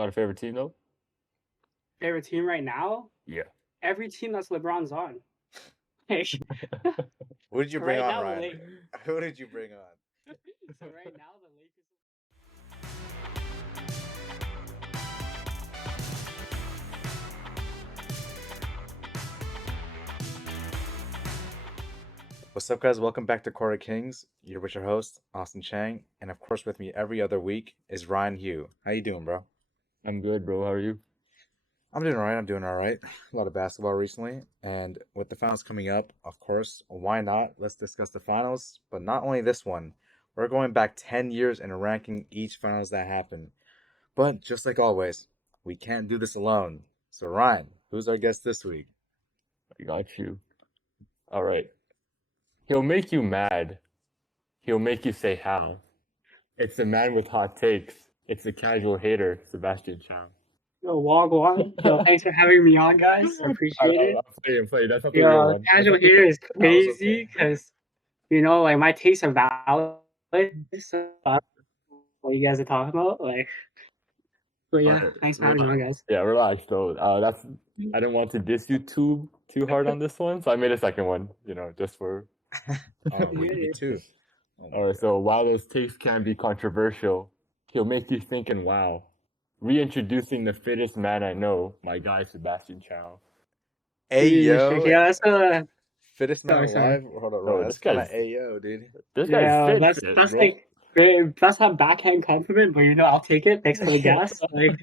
Got a favorite team though? Favorite team right now? Yeah. Every team that's LeBron's on. Hey, Who did you bring right on, now the Ryan? Lakers. Who did you bring on? So right now the Lakers. What's up, guys? Welcome back to Quarter Kings. You're with your host, Austin Chang, and of course, with me every other week is Ryan Hugh. How you doing, bro? I'm good, bro. How are you? I'm doing all right. I'm doing all right. A lot of basketball recently, and with the finals coming up, of course, why not? Let's discuss the finals, but not only this one. We're going back 10 years and ranking each finals that happened. But just like always, we can't do this alone. So, Ryan, who's our guest this week? I got you. All right. He'll make you mad. He'll make you say how. It's the man with hot takes. It's the casual hater, Sebastian Chow. Yo, Wagwan. Yo, thanks for having me on, guys. I appreciate it. I'm playing. That's not the real Yo, one. casual here is That was okay. crazy because like my tastes are valid. So what you guys are talking about, like. But yeah, Alright, thanks for having me on, guys. Yeah, relax though. I didn't want to diss you too hard on this one, so I made a second one. Just for. Oh, me too. Oh my All right. God. So while those takes can be controversial, he'll make you think and wow. Reintroducing the fittest man I know, my guy Sebastian Chow. Hey, yo. Yeah, that's Fittest man sorry. alive? Hold on, No, Ryan. this That's kind of guy's Ayo, dude. this guy's Yeah, fit, that's bro. like that's a backhand compliment, but I'll take it. Thanks for the gas. Like,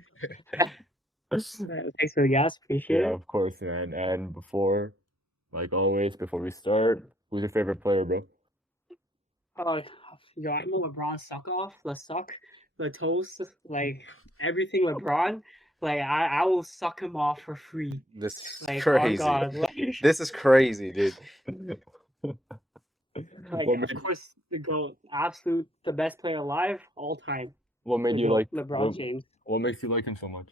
thanks for the gas. Appreciate Yeah, it. of course, man. And like always, before we start, who's your favorite player, bro? Yo, I'm a LeBron suck off. The suck, the toast, like everything LeBron. Like I will suck him off for free. This is Like, crazy. oh God, This is crazy, dude. like What of made, course the GOAT, the best player alive all time. what made you like LeBron James. what makes you like him so much?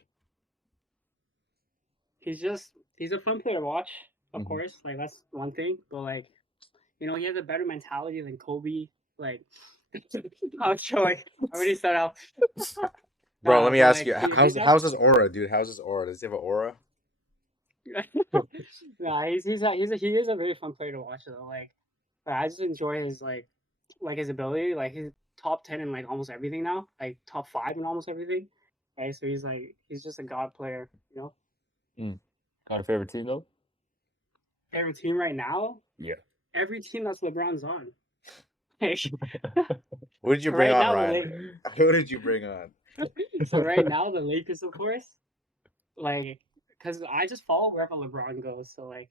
He's a fun player to watch, of Mhm. course. Like that's one thing, but like he has a better mentality than Kobe. Like I'm showing. I already start out. Bro, let me But ask like you, how's his aura, dude? How's his aura? Does he have an aura? nah, he is a very fun player to watch though. Like, I just enjoy his his ability. Like he's top 10 in like almost everything now. Like top 5 in almost everything. Right, so he's just a god player. Got a favorite team though? Favorite team right now? Yeah. Every team that's LeBron's on. Hey, Who did you bring right on, now Ryan? Who did you bring on? so right now the Lakers, of course. Like, cause I just follow wherever LeBron goes. So like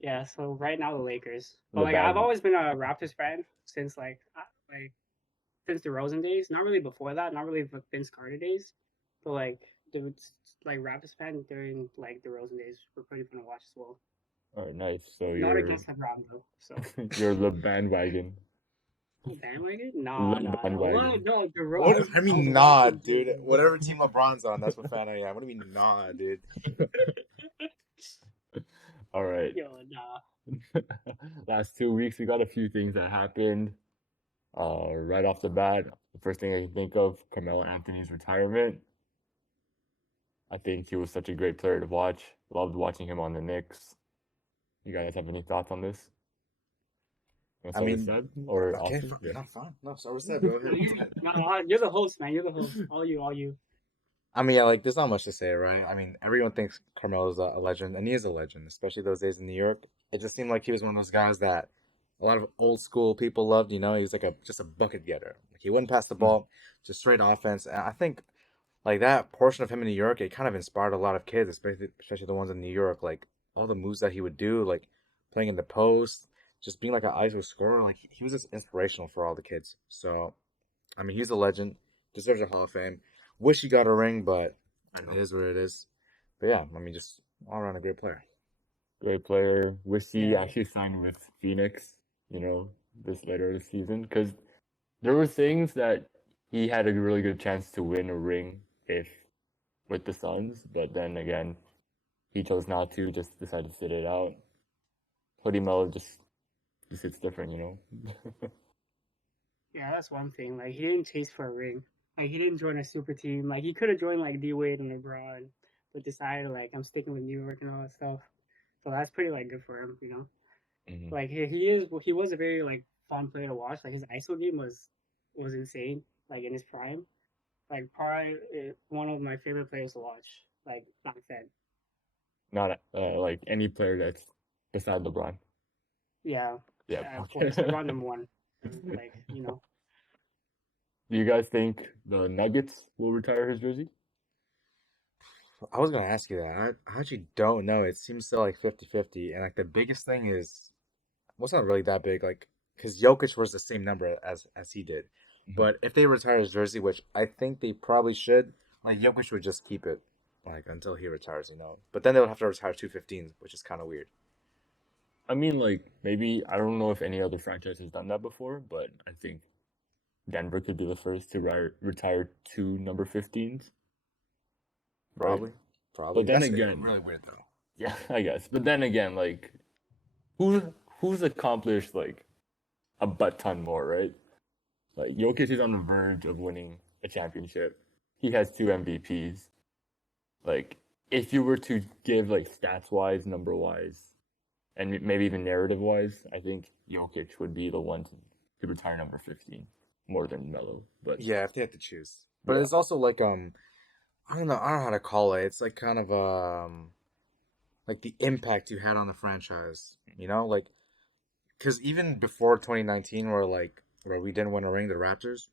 yeah. So right now the Lakers, but like I've LeBron. always been a Raptors fan since since the Rosen days. Not really before that. Not really the Vince Carter days, but like Raptors fan during like the Rosen days were pretty fun to watch as well. All right, nice. So Not you're against LeBron though. So you're the bandwagon. bandwagon? No, The no. What? bandwagon. No, the What? Rosen. I mean, the nah, Rosen dude. days. Whatever team LeBron's on, that's what fan I am. What do you mean, nah, dude? All right. Yo, nah. Last 2 weeks we got a few things that happened. Right off the bat, the first thing I can think of, Carmelo Anthony's retirement. I think he was such a great player to watch. Loved watching him on the Knicks. You guys have any thoughts on this? I mean, said or okay, Austin? Yeah. no, fine. No, so what's that? Go ahead. No, you're the host, man. You're the host. All you. I mean, yeah, like, there's not much to say, right? I mean, everyone thinks Carmelo's a legend, and he is a legend, especially those days in New York. It just seemed like he was one of those guys that a lot of old school people loved. He was like just a bucket getter. Like, he wouldn't pass the ball, just straight offense. And I think like that portion of him in New York, it kind of inspired a lot of kids, especially the ones in New York. Like all the moves that he would do, like playing in the post, just being like an ISO scorer. Like he was just inspirational for all the kids. So, I mean, he's a legend, deserves a Hall of Fame. Wish he got a ring, but it is what it is. But yeah, I mean, just all around a great player. Great player. Wish he Yeah. actually signed with Phoenix, this later this season. Because there were things that he had a really good chance to win a ring if with the Suns, but then again, he chose not to, just decided to sit it out. Hoodie Melo just hits different. Yeah, that's one thing. Like he didn't chase for a ring. Like he didn't join a super team. Like he could have joined like D Wade and LeBron, but decided like I'm sticking with New York and all that stuff. So that's pretty like good for him, you know. Hmm. Like he was a very like fun player to watch. Like his ISO game was insane. Like in his prime, like probably one of my favorite players to watch. Like back then. Not like any player that's beside LeBron. Yeah, Yeah. of Okay. course. LeBron number one. Like you know. Do you guys think the Nuggets will retire his jersey? I was gonna ask you that. I actually don't know. It seems so like 50-50. And like the biggest thing is, well, it's not really that big. Like, because Jokic was the same number as he did. Hmm. But if they retire his jersey, which I think they probably should, like Jokic would just keep it like until he retires, you know. But then they would have to retire 215s, which is kind of weird. I mean, like maybe I don't know if any other franchise has done that before, but I think Denver could be the first to retire two number 15s, right? Probably, But probably. then That's again, really weird though. yeah, I guess. But then again, like who who's accomplished like a butt ton more, right? Like Jokic is on the verge of winning a championship. He has two MVPs. Like if you were to give like stats wise, number wise, and maybe even narrative wise, I think Jokic would be the one to retire number 15 more than Melo. But Yeah, if they had to choose. But yeah, it's also like I don't know how to call it. It's like kind of like the impact you had on the franchise. You know, like because even before 2019, where we didn't win a ring, the Raptors,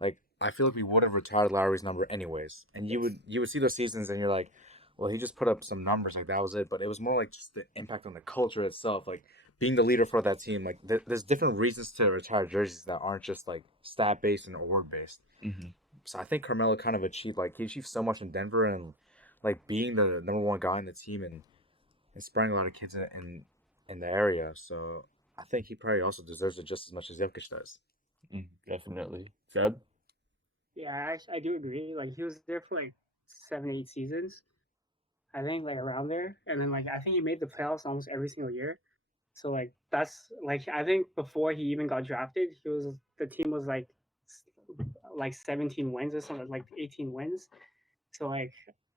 like I feel like we would have retired Lowry's number anyways. And Yes. you would see those seasons and you're like, well, he just put up some numbers, like that was it. But it was more like just the impact on the culture itself, like being the leader for that team. Like there's different reasons to retire jerseys that aren't just like stat based and award based. mm-hmm. So I think Carmelo kind of achieved like he achieved so much in Denver and like being the number one guy in the team and inspiring a lot of kids in the area. So I think he probably also deserves it just as much as Jokic does. Definitely. Seb? Yeah, I do agree. Like he was there for like 7, 8 seasons. I think like around there, and then like I think he made the playoffs almost every single year. So like that's like I think before he even got drafted, he was the team was like 17 wins or something, like 18 wins. So like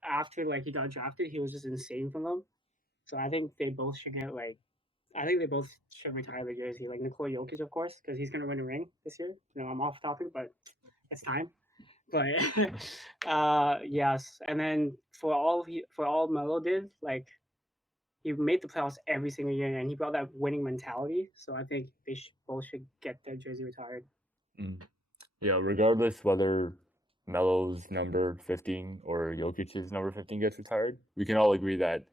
after like he got drafted, he was just insane from them. So I think they both should get like I think they both should retire the jersey. Like Nikola Jokic, of course, because he's gonna win a ring this year. You know, I'm off topic, but it's time. But yes, and then for all Melo did, like he made the playoffs every single year, and he brought that winning mentality. So I think both should get their jersey retired. Mm. Yeah, regardless whether Melo's number 15 or Jokic's number 15 gets retired, we can all agree that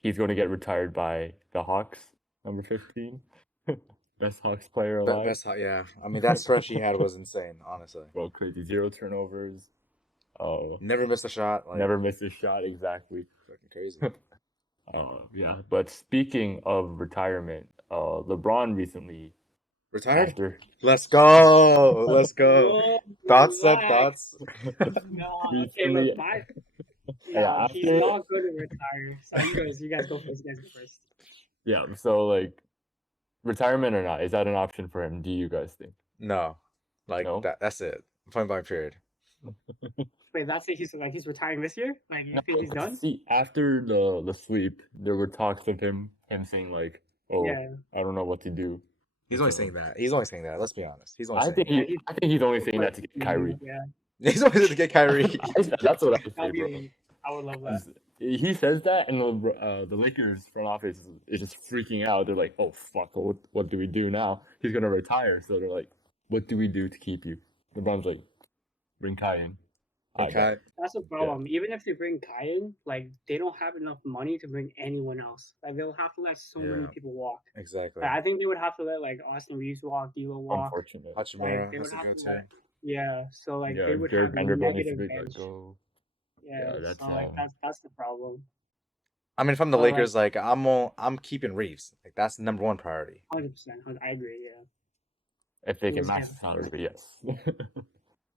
he's going to get retired by the Hawks, number 15. Best Hawks player alive. Best, yeah. I mean, that stretch he had was insane, honestly. Well, crazy. Zero turnovers. Oh, Never missed a shot. Like, never missed a shot. Exactly. fucking crazy. Yeah. But speaking of retirement, LeBron recently, Retired? after Let's go. Let's go. Whoa, Thoughts, Seb? relax. Thoughts? No, okay, look, recently, my yeah, no, he's after, not going to retire. So you guys go first. You guys go first. yeah. So like, retirement or not, is that an option for him? Do you guys think? No. Like, No. that's it. Point blank period. Wait, that's it. He's retiring this year. Like you No, think he's done? see, after the sweep, there were talks of him saying like, "Oh, Yeah, I don't know what to do." He's only So, saying that. He's only saying that. Let's be honest. He's only I saying think that. yeah. I think he's only saying that to get Kyrie. Yeah, He's only to get Kyrie. That's what I would say, that'd bro. be. I would love that. 'Cause he says that, and the Lakers front office is just freaking out. They're like, "Oh fuck, what do we do now? He's gonna retire." So they're like, "What do we do to keep you?" LeBron's like, "Bring Kai in." I got Okay. it. That's the Yeah. problem. Even if they bring Kai in, like they don't have enough money to bring anyone else. Like they'll have to let so many Yeah. people walk. Exactly. Like, I think they would have to let like Austin Reeves walk, D'Lo walk. Unfortunate. Like Hachimura they has would to have go to too. let. Yeah, so like Yeah, they would Jared have Vanderbilt needs to negative be let bench. go. Yeah, That's so like that's the problem. I mean, if I'm the But like Lakers, like I'm keeping Reeves. Like that's number one priority. 100%, I agree. Yeah, if they he can needs to match get the salary, yes.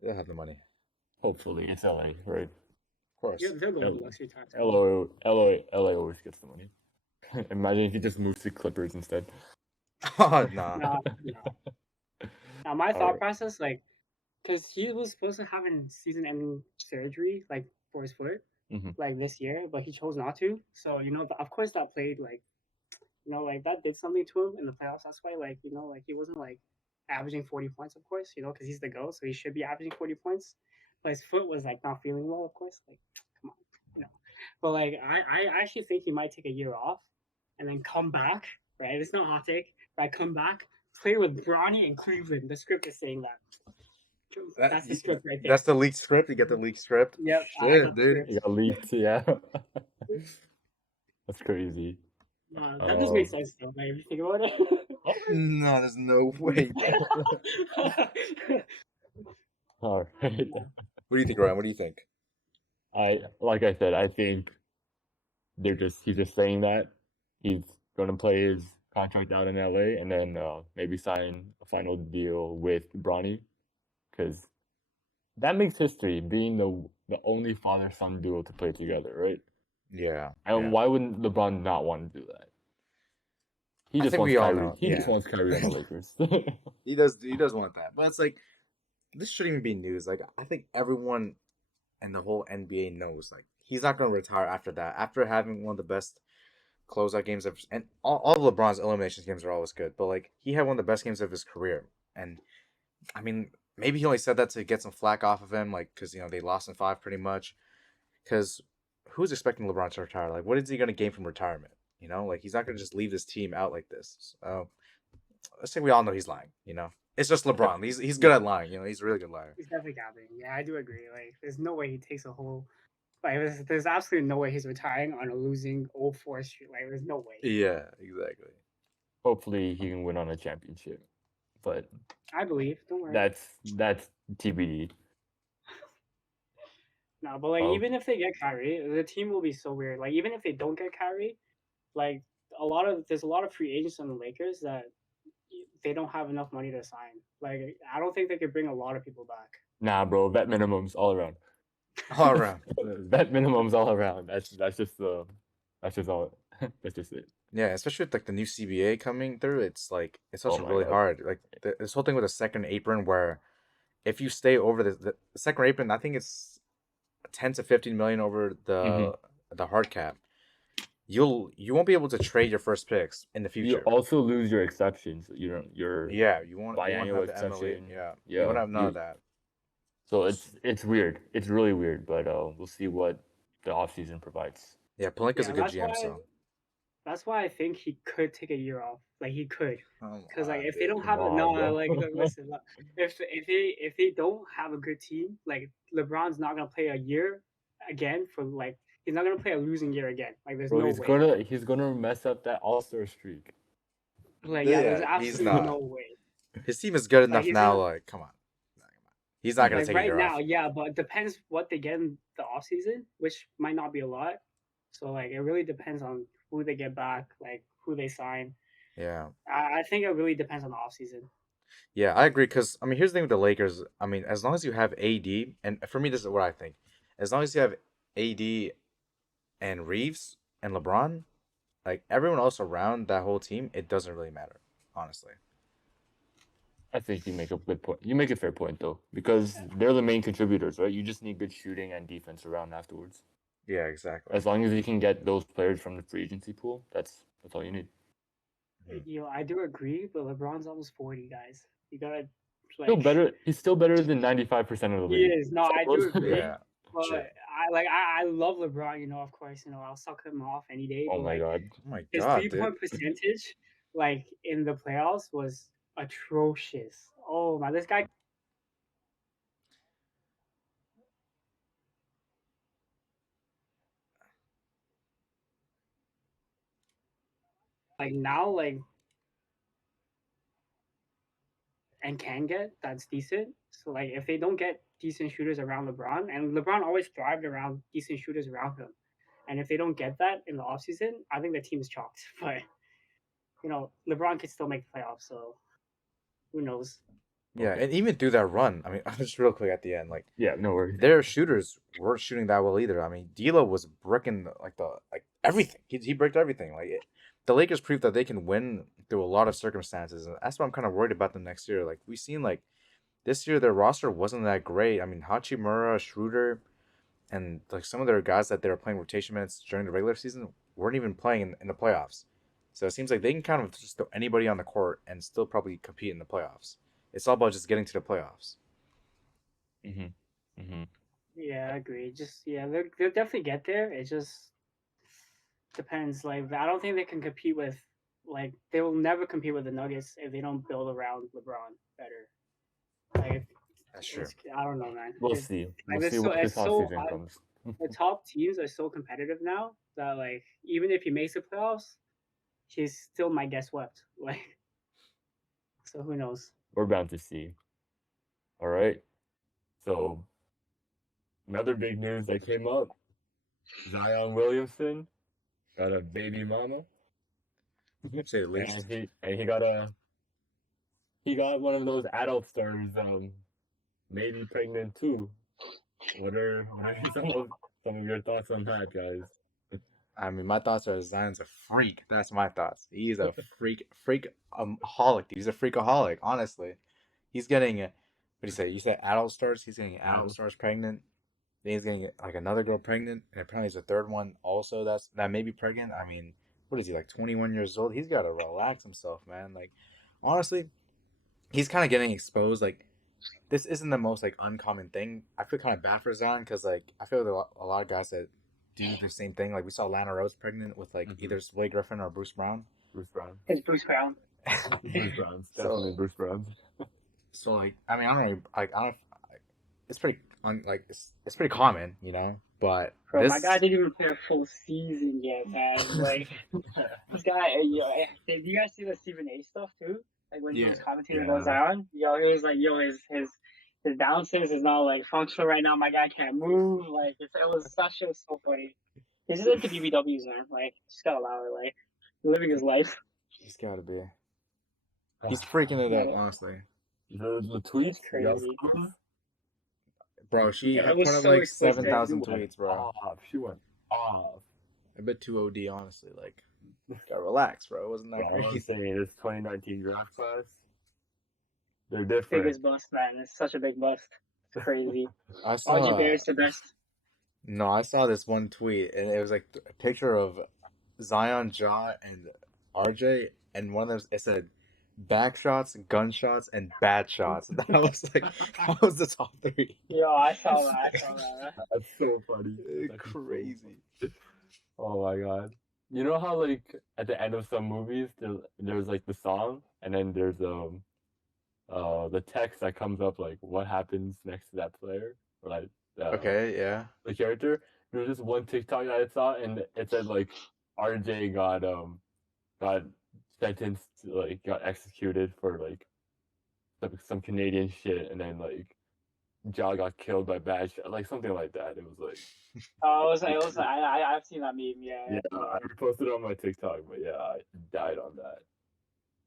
They have the money, Hopefully, it's LA, right? of course. they'll go with L- luxury tax. LA always gets the money. Imagine if he just moves to Clippers instead. Oh nah. No, no. Now my All thought right. process, like because he was supposed to have a season-ending surgery like for his foot Hmm. like this year, but he chose not to. So of course that played like like that did something to him in the playoffs. That's why like like he wasn't like averaging 40 points, of course, because he's the GOAT, so he should be averaging 40 points. But his foot was like not feeling well, of course. Like, come on, you know. But like I actually think he might take a year off and then come back. Right, it's not hot take. But come back, play with Bronny and Cleveland. The script is saying that. That, That's the script right there. that's the leaked script. You get the leaked script. Yep, I Shit, got the dude. It script. got leaked, yeah. That's crazy. That does make Um, sense though. Like if you think about Oh no, there's no way, bro. it. all right. What do you think, Ryan? What do you think? Like I said, I think he's just saying that he's gonna play his contract out in LA and then maybe sign a final deal with Bronny because that makes history being the only father son duo to play together, right? Yeah, And yeah. why wouldn't LeBron not want to do that? He I just think wants we all Kyrie. know. He just Yeah, wants Kyrie on the Lakers. he does. He does want that, but it's like this shouldn't even be news. Like I think everyone and the whole NBA knows like he's not going to retire after that. After having one of the best closeout games of, and all of LeBron's eliminations games are always good, but like he had one of the best games of his career. And I mean, maybe he only said that to get some flack off of him, like because they lost in five pretty much. Because who's expecting LeBron to retire? Like, what is he going to gain from retirement? Like he's not going to just leave this team out like this. So let's say we all know he's lying. It's just LeBron. He's good Yeah. at lying. He's a really good liar. He's definitely gabbing. Yeah, I do agree. Like, there's no way he takes a whole. Like, there's absolutely no way he's retiring on a losing 0-4 streak. Like, there's no way. Yeah, exactly. Hopefully he can win on a championship, but I believe. Don't worry. that's TBD. No, but like, Oh, even if they get Kyrie, the team will be so weird. Like, even if they don't get Kyrie, like there's a lot of free agents on the Lakers that they don't have enough money to sign. Like, I don't think they could bring a lot of people back. nah, bro. Bet minimums all around. All around. Bet minimums all around. That's just that's just all. That's just it. Yeah, especially with like the new CBA coming through, it's Oh also my really god. hard. Like this whole thing with the second apron, where if you stay over the second apron, I think it's 10 to 15 million over Hmm. the hard cap. You won't be able to trade your first picks in the You future. also lose your exceptions. Your Yeah, you won't biannual have the MLE. exception. Yeah, you won't Yeah. have none of that. So it's weird. It's really weird, but we'll see what the offseason provides. Yeah, Palinka's a Yeah, good GM, so. that's why I think he could take a year off. Like, he could. Come Because like on, if they dude. don't Come have a on, like bro. listen, if they don't have a good team, like LeBron's not gonna play a year again for like he's not gonna play a losing year again. Like there's Bro, no way. he's gonna mess up that All-Star streak. Like yeah, there's Yeah, he's absolutely not. no way. His team is good Like enough he's now. gonna Like, come on. He's not gonna like take a right year now, off. yeah, but it depends what they get in the off season, which might not be a lot. So like it really depends on who they get back, like who they sign. Yeah. I think it really depends on the off season. Yeah, I agree. Because I mean, here's the thing with the Lakers. I mean, as long as you have AD, and for me, this is what I think. As long as you have AD and Reeves and LeBron, like everyone else around that whole team, it doesn't really matter, honestly. I think you make a good point. You make a fair point though, because they're the main contributors, right? You just need good shooting and defense around afterwards. Yeah, exactly. As long as you can get those players from the free agency pool, that's all you need. I do agree, but LeBron's almost 40, guys. You gotta Still like better. He's still better than 95% of the he league. is. No, I do agree. Yeah, But shit. I love LeBron, of course, I'll suck him off any day. Oh But my like god. Oh my his god, dude. 3-point percentage, like in the playoffs, was atrocious. Oh my, this guy like now like and can get that's decent. So like if they don't get decent shooters around LeBron, and LeBron always thrived around decent shooters around him. And if they don't get that in the offseason, I think the team is chalked. But LeBron could still make the playoffs, so who knows? Yeah, Okay. and even through that run, I mean, just real quick at the end, like Yeah, no worries. their shooters weren't shooting that well either. I mean, D'Lo was bricking like everything. He bricked everything. The Lakers proved that they can win through a lot of circumstances, and that's why I'm kind of worried about them next year. Like we've seen this year their roster wasn't that great. I mean, Hachimura, Schroeder, and like some of their guys that they were playing rotation minutes during the regular season weren't even playing in the playoffs. So it seems like they can kind of just throw anybody on the court and still probably compete in the playoffs. It's all about just getting to the playoffs. Mm-hmm. Mm-hmm. Yeah, I agree. Just yeah, they'll definitely get there. It just depends. Like I don't think they can compete with like they will never compete with the Nuggets if they don't build around LeBron better. Like That's true. it's I don't know, man. We'll see. We'll Like see what this it's off so season comes. the top teams are so competitive now that like even if he makes the playoffs, he's still might get swept. Like so, who knows? We're bound to see. All right. So another big news that came up: Zion Williamson got a baby mama, To say the least. and he got one of those adult stars, maybe pregnant too. What are some of your thoughts on that, guys? I mean, my thoughts are Zion's a freak. That's my thoughts. He's a freak, holic. He's a freakaholic. Honestly, he's getting. What do you say? You said adult stars. He's getting adult stars pregnant. Then he's getting like another girl pregnant, and apparently there's a third one also that may be pregnant. I mean, what is he like 21 years old? He's got to relax himself, man. Like, honestly, he's kind of getting exposed. Like, this isn't the most like uncommon thing. I feel kind of bad for Zion because like I feel like a lot of guys that do the same thing. Like we saw Lana Rose pregnant with like either Sway Griffin or Bruce Brown. Bruce Brown. It's Bruce Brown. Bruce Brown's definitely Bruce Brown's. So like I mean I don't know like I don't it's pretty it's pretty common, you know. But Bro, this my guy didn't even play a full season yet, man. Like this guy, did you guys see the Stephen A stuff too? Like when he was commentating about Zion, he was like, his downstairs is not like functional right now. My guy can't move. Like it was so funny. He's just into BBWs, man. Like just gotta allow it. Like living his life. he's got to be. He's freaking it out, Yeah. honestly. The tweets, Crazy. Bro, she Yeah, it put was up so like explicit. 7,000 tweets, bro. She went off. A bit too OD, honestly. Like, gotta relax, bro. It wasn't that Bro, I'm crazy. saying this 2019 draft class, they're different. Biggest bust, man. It's such a big bust. It's crazy. I RG saw. Barrett's the best. No, I saw this one tweet, and it was like a picture of Zion, Ja, and RJ, and one of them it said back shots, gunshots, and bad shots. That was like that was the top three. Yo, I saw that. That's so funny. That's Crazy. So oh my god. You know how like at the end of some movies there's like the song and then there's the text that comes up like what happens next to that player or like Okay, yeah. the character. There was just one TikTok that I saw and it said like RJ got sentenced like got executed for like some Canadian shit and then like Ja got killed by bad shit, like something like that. It was like I've seen that meme. Yeah. I reposted it on my TikTok, but yeah, I died on that.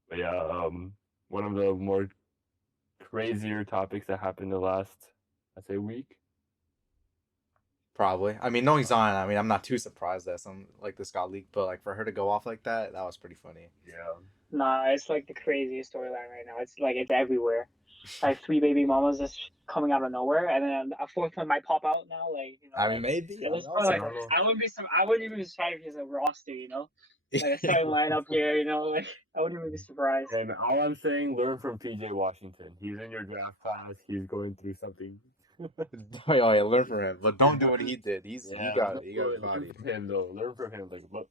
But yeah, one of the more crazier topics that happened the last, I'd say, week. Probably. I mean, knowing Zion, I mean, I'm not too surprised that some like this got leaked, but like for her to go off like that was pretty funny. Yeah. Nah, it's like the craziest storyline right now. It's like it's everywhere. Like 3 baby mamas just coming out of nowhere, and then a fourth one might pop out now. Like I mean, maybe. I wouldn't even be surprised if he's a roster. Like a starting lineup here. Like I wouldn't even be surprised. And all I'm saying, learn from PJ Washington. He's in your draft class. He's going through something. Oh yeah, learn from him, but don't do what he did. He got learn bodied. from him though. Learn from him. Like look,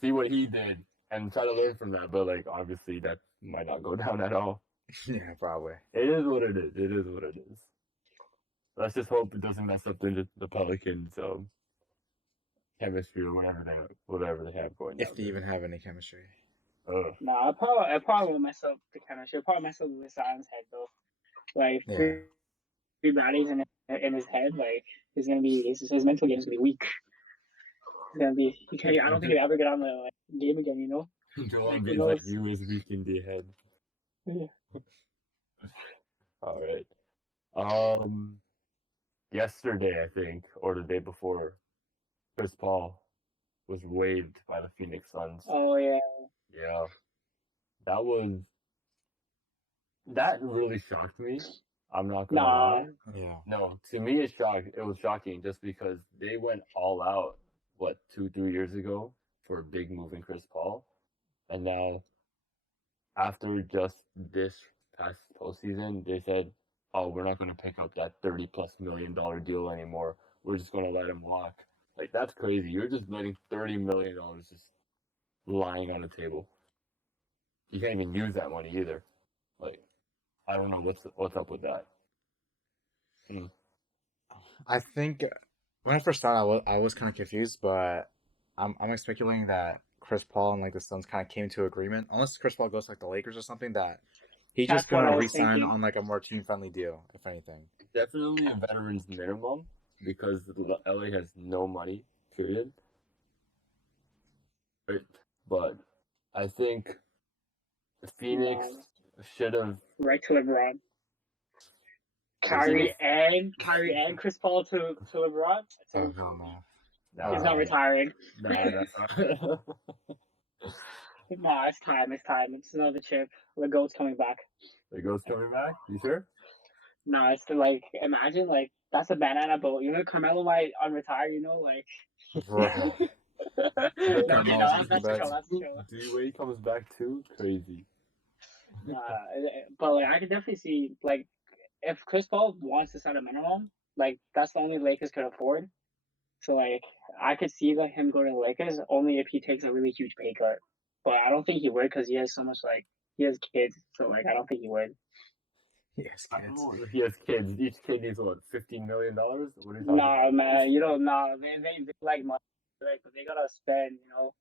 see what he did and try to learn from that. But like obviously that might not go down at all. Yeah, probably. It is what it is. It is what it is. Let's just hope it doesn't mess up the Pelicans' chemistry or whatever they have going. If they even have any chemistry. Nah, it probably won't mess up the chemistry. It'll probably mess up with Zion's head though. Like three bodies in his head, like he's gonna be his mental game is gonna be weak. He's gonna be. I don't think he'll ever get on the game again. Joel Embiid's like you is weak in the head. Yeah. All right. Yesterday I think, or the day before, Chris Paul was waived by the Phoenix Suns. Oh yeah. Yeah. That really shocked me. I'm not gonna Nah, lie. Yeah. No, to me it was shocking just because they went all out what 2, 3 years ago for a big move in Chris Paul, and now after just this past postseason, they said, "Oh, we're not gonna pick up that $30+ million deal anymore. We're just gonna let him walk." Like that's crazy. You're just letting $30 million just lying on the table. You can't even use that money either. Like I don't know what's up with that. Hmm. I think when I first started, I was kind of confused, but I'm speculating that Chris Paul and like the Suns kind of came to agreement. Unless Chris Paul goes to, like the Lakers or something, that he's just that's what I gonna was re-sign thinking. on like a more team-friendly deal, if anything. Definitely a veterans minimum because LA has no money. Period. Right? But I think Phoenix No, should have. right to LeBron. The Phoenix. Kyrie and Chris Paul to LeBron. Oh hell no. Oh He's hell not Nah, no. retiring. nah, that's not. Nah, it's time. It's time. It's another chip. The goat's coming back. The ghost coming back. You sure? No, it's to like imagine like that's a banana boat. You know, Carmelo might unretire. You know, like Bro. The no, okay, no, Carmelo's coming that's back. chill. That's chill. D-Wade comes back too. Crazy. Nah, but like I could definitely see like if Chris Paul wants to set a minimum, like that's the only Lakers could afford. So like I could see that him going to the Lakers only if he takes a really huge pay cut. But I don't think he would because he has so much like he has kids. So like I don't think he would. Yes, I don't kids. know if he has kids. Each kid needs what, $15 million? What are you talking Nah, about? man, you don't know. They like money, like but they gotta spend. You know,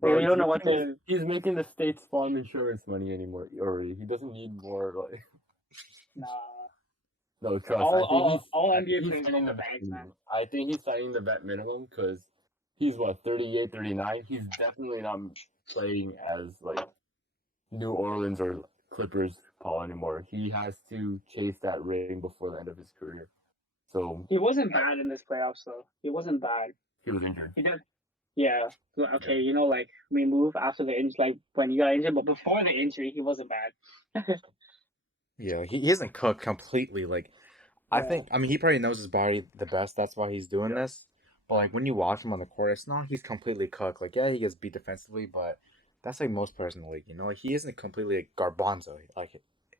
Bro, you don't know what to. he's making the state's farm insurance money anymore already. He doesn't need more like Nah, no trust. all I NBA think he's players signing want the the vet bags, man. minimum. I think he's signing the vet minimum because he's what 38, 39. He's definitely not playing as like New Orleans or Clippers Paul anymore. He has to chase that ring before the end of his career. So He wasn't bad in this playoffs though. He wasn't bad. he was injured. He did. Yeah. Yeah. Okay, you know, like we move after the injury, like when you got injured, but before the injury, he wasn't bad. Yeah, he isn't cooked completely. Like I Yeah. think, I mean, he probably knows his body the best. That's why he's doing Yeah. this. But like when you watch him on the court, it's not he's completely cooked. Like yeah, he gets beat defensively, but that's like most players in the league. You know, like he isn't completely like garbanzo. Like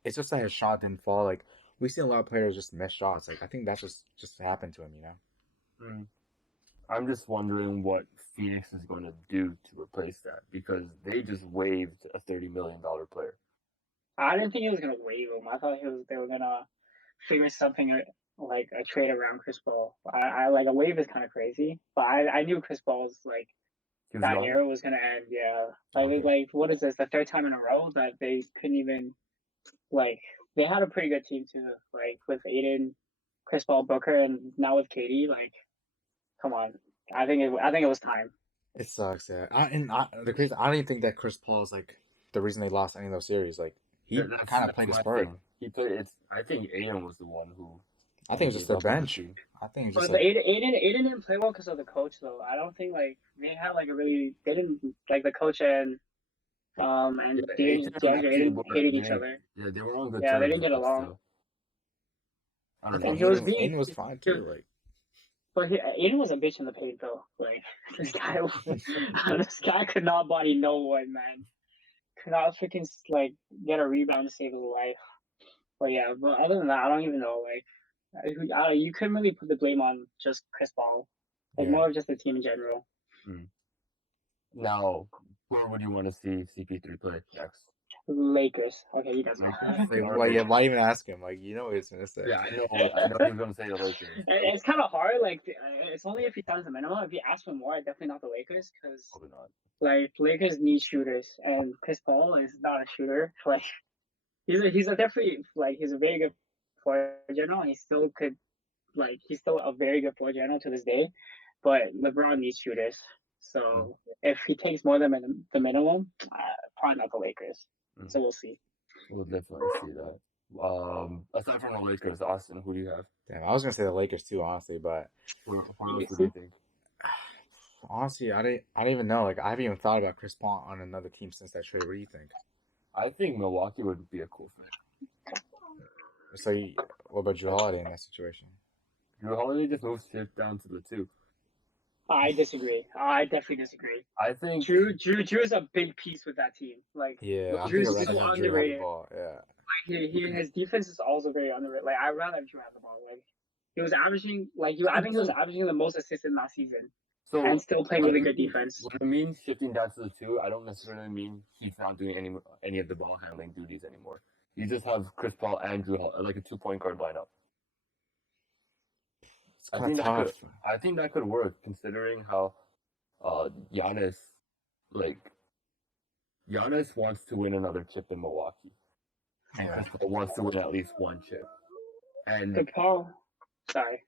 it's just that his shot didn't fall. Like we've seen a lot of players just miss shots. Like I think that's just happened to him. You know. Mm. I'm just wondering what Phoenix is going to do to replace that because they just waived a $30 million player. I didn't think he was gonna waive him. I thought they were gonna figure something like a trade around Chris Paul. I like a wave is kind of crazy, but I knew Chris Paul's like He was that gone. era was gonna end. Yeah, like Okay. like what is this? The third time in a row that they couldn't even like they had a pretty good team too. Like with Aiden, Chris Paul, Booker, and now with KD. Like, come on, I think it was time. It sucks. Yeah. The crazy, I don't even think that Chris Paul is like the reason they lost any of those series. Like he kind of That's played his my part. thing. He played. It's. I think Aiden was the one I think who it's just was their up on the bench. team. I think it's just But like Aiden didn't play well because of the coach though. I don't think like they had like a really they didn't like the coach and Yeah, Aiden and DeAndre Maxey Aiden were. hated They each didn't. other. Yeah, they were on good Yeah, they terms, didn't get but along. still, I I don't think know. And he was Aiden. being Aiden was fine he, too. Like but Aiden was a bitch in the paint though. Like this guy, this guy could not body no one, man. Could not freaking like get a rebound to save his life. But yeah, but other than that, I don't even know. Like, you couldn't really put the blame on just Chris Paul. Like yeah. more of just the team in general. Hmm. Now, where would you want to see CP3 play next? Lakers. Okay, he does know. Lakers. Like All why? right. Yeah. Why even ask him? Like you know what he's gonna say. Yeah, I know. I know he's gonna say the Lakers. It's kind of hard. Like, it's only if he signs the minimum. If he asks for more, definitely not the Lakers, because Probably not. like Lakers need shooters, and Chris Paul is not a shooter. Like, he's a definitely like he's a very good floor general. And he still could like he's still a very good floor general to this day, but LeBron needs shooters. Mm. So if he takes more than the minimum, probably not the Lakers. Mm. So we'll see. We'll definitely see that. Aside from the Lakers, Austin, who do you have? Damn, I was gonna say the Lakers too, honestly, but Who else would you think? honestly, I didn't even know. Like I haven't even thought about Chris Paul on another team since that trade. What do you think? I think Milwaukee would be a cool fit. So, what about Drew Holiday in that situation? Drew Holiday just moves shit down to the 2. I disagree. I definitely disagree. I think Drew is a big piece with that team. Like Yeah, I think I'd Drew's rather so have Drew have the underrated. ball. Yeah. His defense is also very underrated. Like I'd rather have Drew have the ball. Like he was averaging I it think he was doesn't. averaging the most assists in last season and So still playing really good defense. when I mean shifting down to the 2, I don't necessarily mean he's not doing any of the ball handling duties anymore. You just have Chris Paul and Drew Holiday, like a 2 point guard lineup. It's I kind of think that could tough. I think that could work considering how Giannis like Giannis wants to win another chip in Milwaukee, and Yeah. Chris Paul wants to win at least one chip. And The problem, sorry,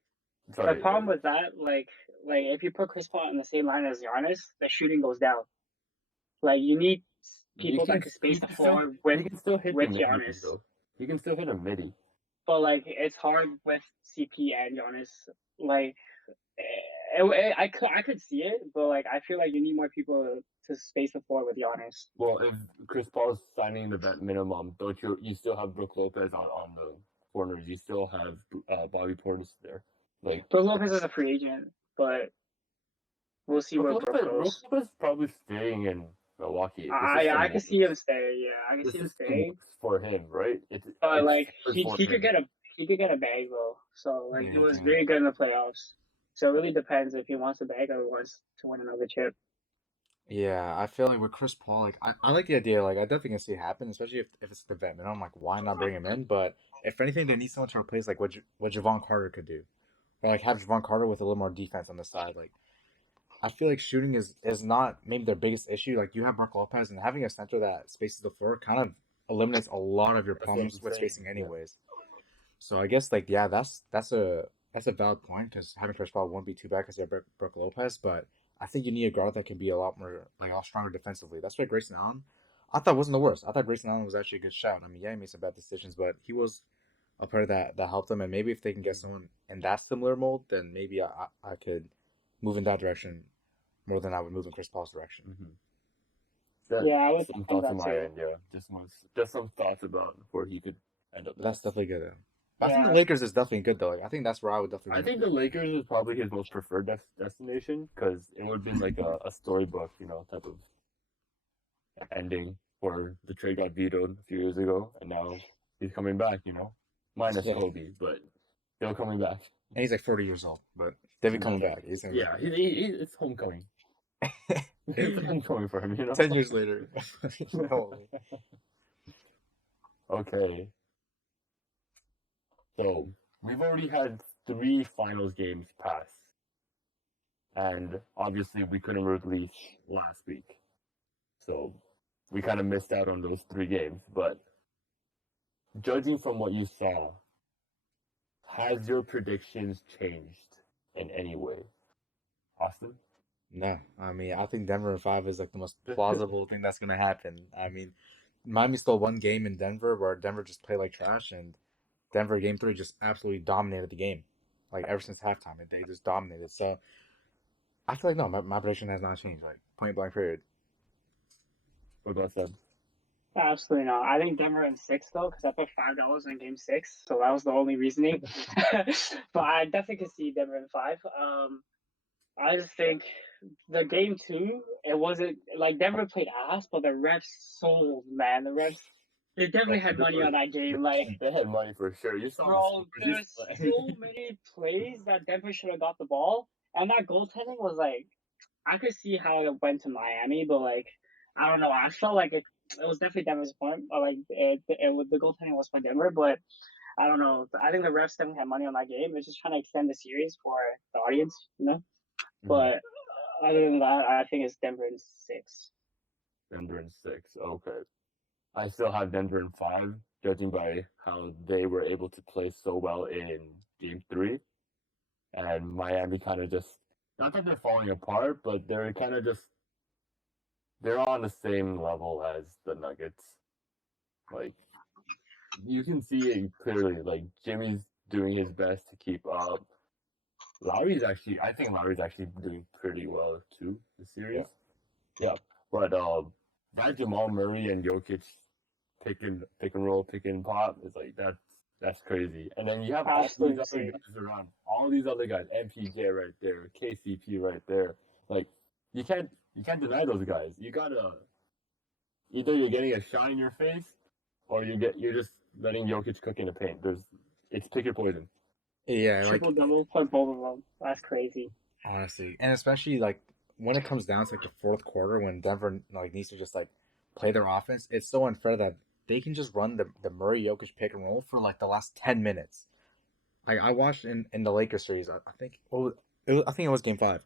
the sorry, problem with that, like if you put Chris Paul in the same line as Giannis, the shooting goes down. Like you need you people can that can space you the can still floor he can still hit the with mid range Giannis. though. He can still hit a midi. But like it's hard with CP and Giannis. Like I could see it, but like I feel like you need more people to space the floor with Giannis. Well, if Chris Paul's signing the vet minimum, don't you still have Brook Lopez on the corners? You still have Bobby Portis there. Like Brook Lopez is a free agent, but we'll see where Brook Brook goes. Lopez is probably staying in Milwaukee. The I system can see him works. stay. Yeah, I can The see him system staying. works for him, right? But It's like good for he him. he could get a bag though. So like he Yeah, was okay. very good in the playoffs. So it really depends if he wants a bag or wants to win another chip. Yeah, I feel like with Chris Paul, like I like the idea. Like I definitely can see it happen, especially if it's the vet minimum. Like why not bring him in? But if anything, they need someone to replace like what Javon Carter could do, or like have Javon Carter with a little more defense on the side. Like I feel like shooting is not maybe their biggest issue. Like you have Brook Lopez, and having a center that spaces the floor kind of eliminates a lot of your That's what I'm problems with saying. spacing, Yeah. anyways. So I guess like yeah, that's a valid point because having Chris Paul won't be too bad because you have Brook Lopez, but I think you need a guard that can be a lot more like a lot stronger defensively. That's why Grayson Allen, I thought wasn't the worst. I thought Grayson Allen was actually a good shout. I mean, yeah, he made some bad decisions, but he was a player that helped them. And maybe if they can get someone in that similar mold, then maybe I could move in that direction more than I would move in Chris Paul's direction. Mm-hmm. That, Yeah, I would some think thoughts on that my too. end. Yeah, just some thoughts about where he could end up But that's next. definitely good though. But I think the Yeah, Lakers is definitely good though. Like I think that's where I would definitely I want to think be. the Lakers is probably his most preferred destination because it would have been like a storybook, type of ending where the trade got vetoed a few years ago, and now he's coming back. Minus Yeah, Kobe, but still coming back. and he's like 40 years old, but David coming But, back. He's gonna be yeah, it's homecoming. It's back. homecoming for him. 10 years later. No. Okay, so we've already had 3 finals games pass, and obviously we couldn't release last week, so we kind of missed out on those 3 games. But judging from what you saw, has your predictions changed in any way, Austin? No, I mean, I think Denver in five is like the most plausible thing that's gonna happen. I mean, Miami stole one game in Denver where Denver just played like trash, and Denver game three just absolutely dominated the game. Like ever since halftime, they just dominated. So I feel like no, my prediction has not changed. Like point blank period. What about that? absolutely not. I think Denver in six though, because I put $5 in Game 6, so that was the only reasoning. But I definitely could see Denver in five. I just think the game two, it wasn't like Denver played ass, but the refs sold, man. The refs, they Oh, definitely had money on that game. Like, they had money for sure. You saw the bro, scores. there's so many plays that Denver should have got the ball, and that goaltending was like, I could see how it went to Miami, but like, I don't know. I felt like it was definitely Denver's point, but like, the goaltending was for Denver, but I don't know. I think the refs definitely had money on that game. It's just trying to extend the series for the audience. Mhm. But other than that, I think it's Denver in six. Denver in 6. Okay. I still have Denver in 5, judging by how they were able to play so well in game 3. And Miami kind of just, not that they're falling apart, but they're kind of just, they're on the same level as the Nuggets. Like, you can see it clearly. Like, Jimmy's doing his best to keep up. I think Lowry's actually doing pretty well too this Yeah. series. Yeah, but that Jamal Murray and Jokic pick and roll, pick and pop is like That's crazy. And then you have all these Absolutely other insane. guys around. All these other guys. MPJ right there. KCP right there. Like you can't deny those guys. You gotta either you're getting a shot in your face or you're just letting Jokic cook in the paint. It's pick your poison. Yeah, Triple like double for both of them. That's crazy. honestly, and especially like when it comes down to like the fourth quarter when Denver like needs to just like play their offense, it's so unfair that they can just run the Murray Jokic pick and roll for like the last 10 minutes. Like I watched in the Lakers series, I think I think it was Game 5,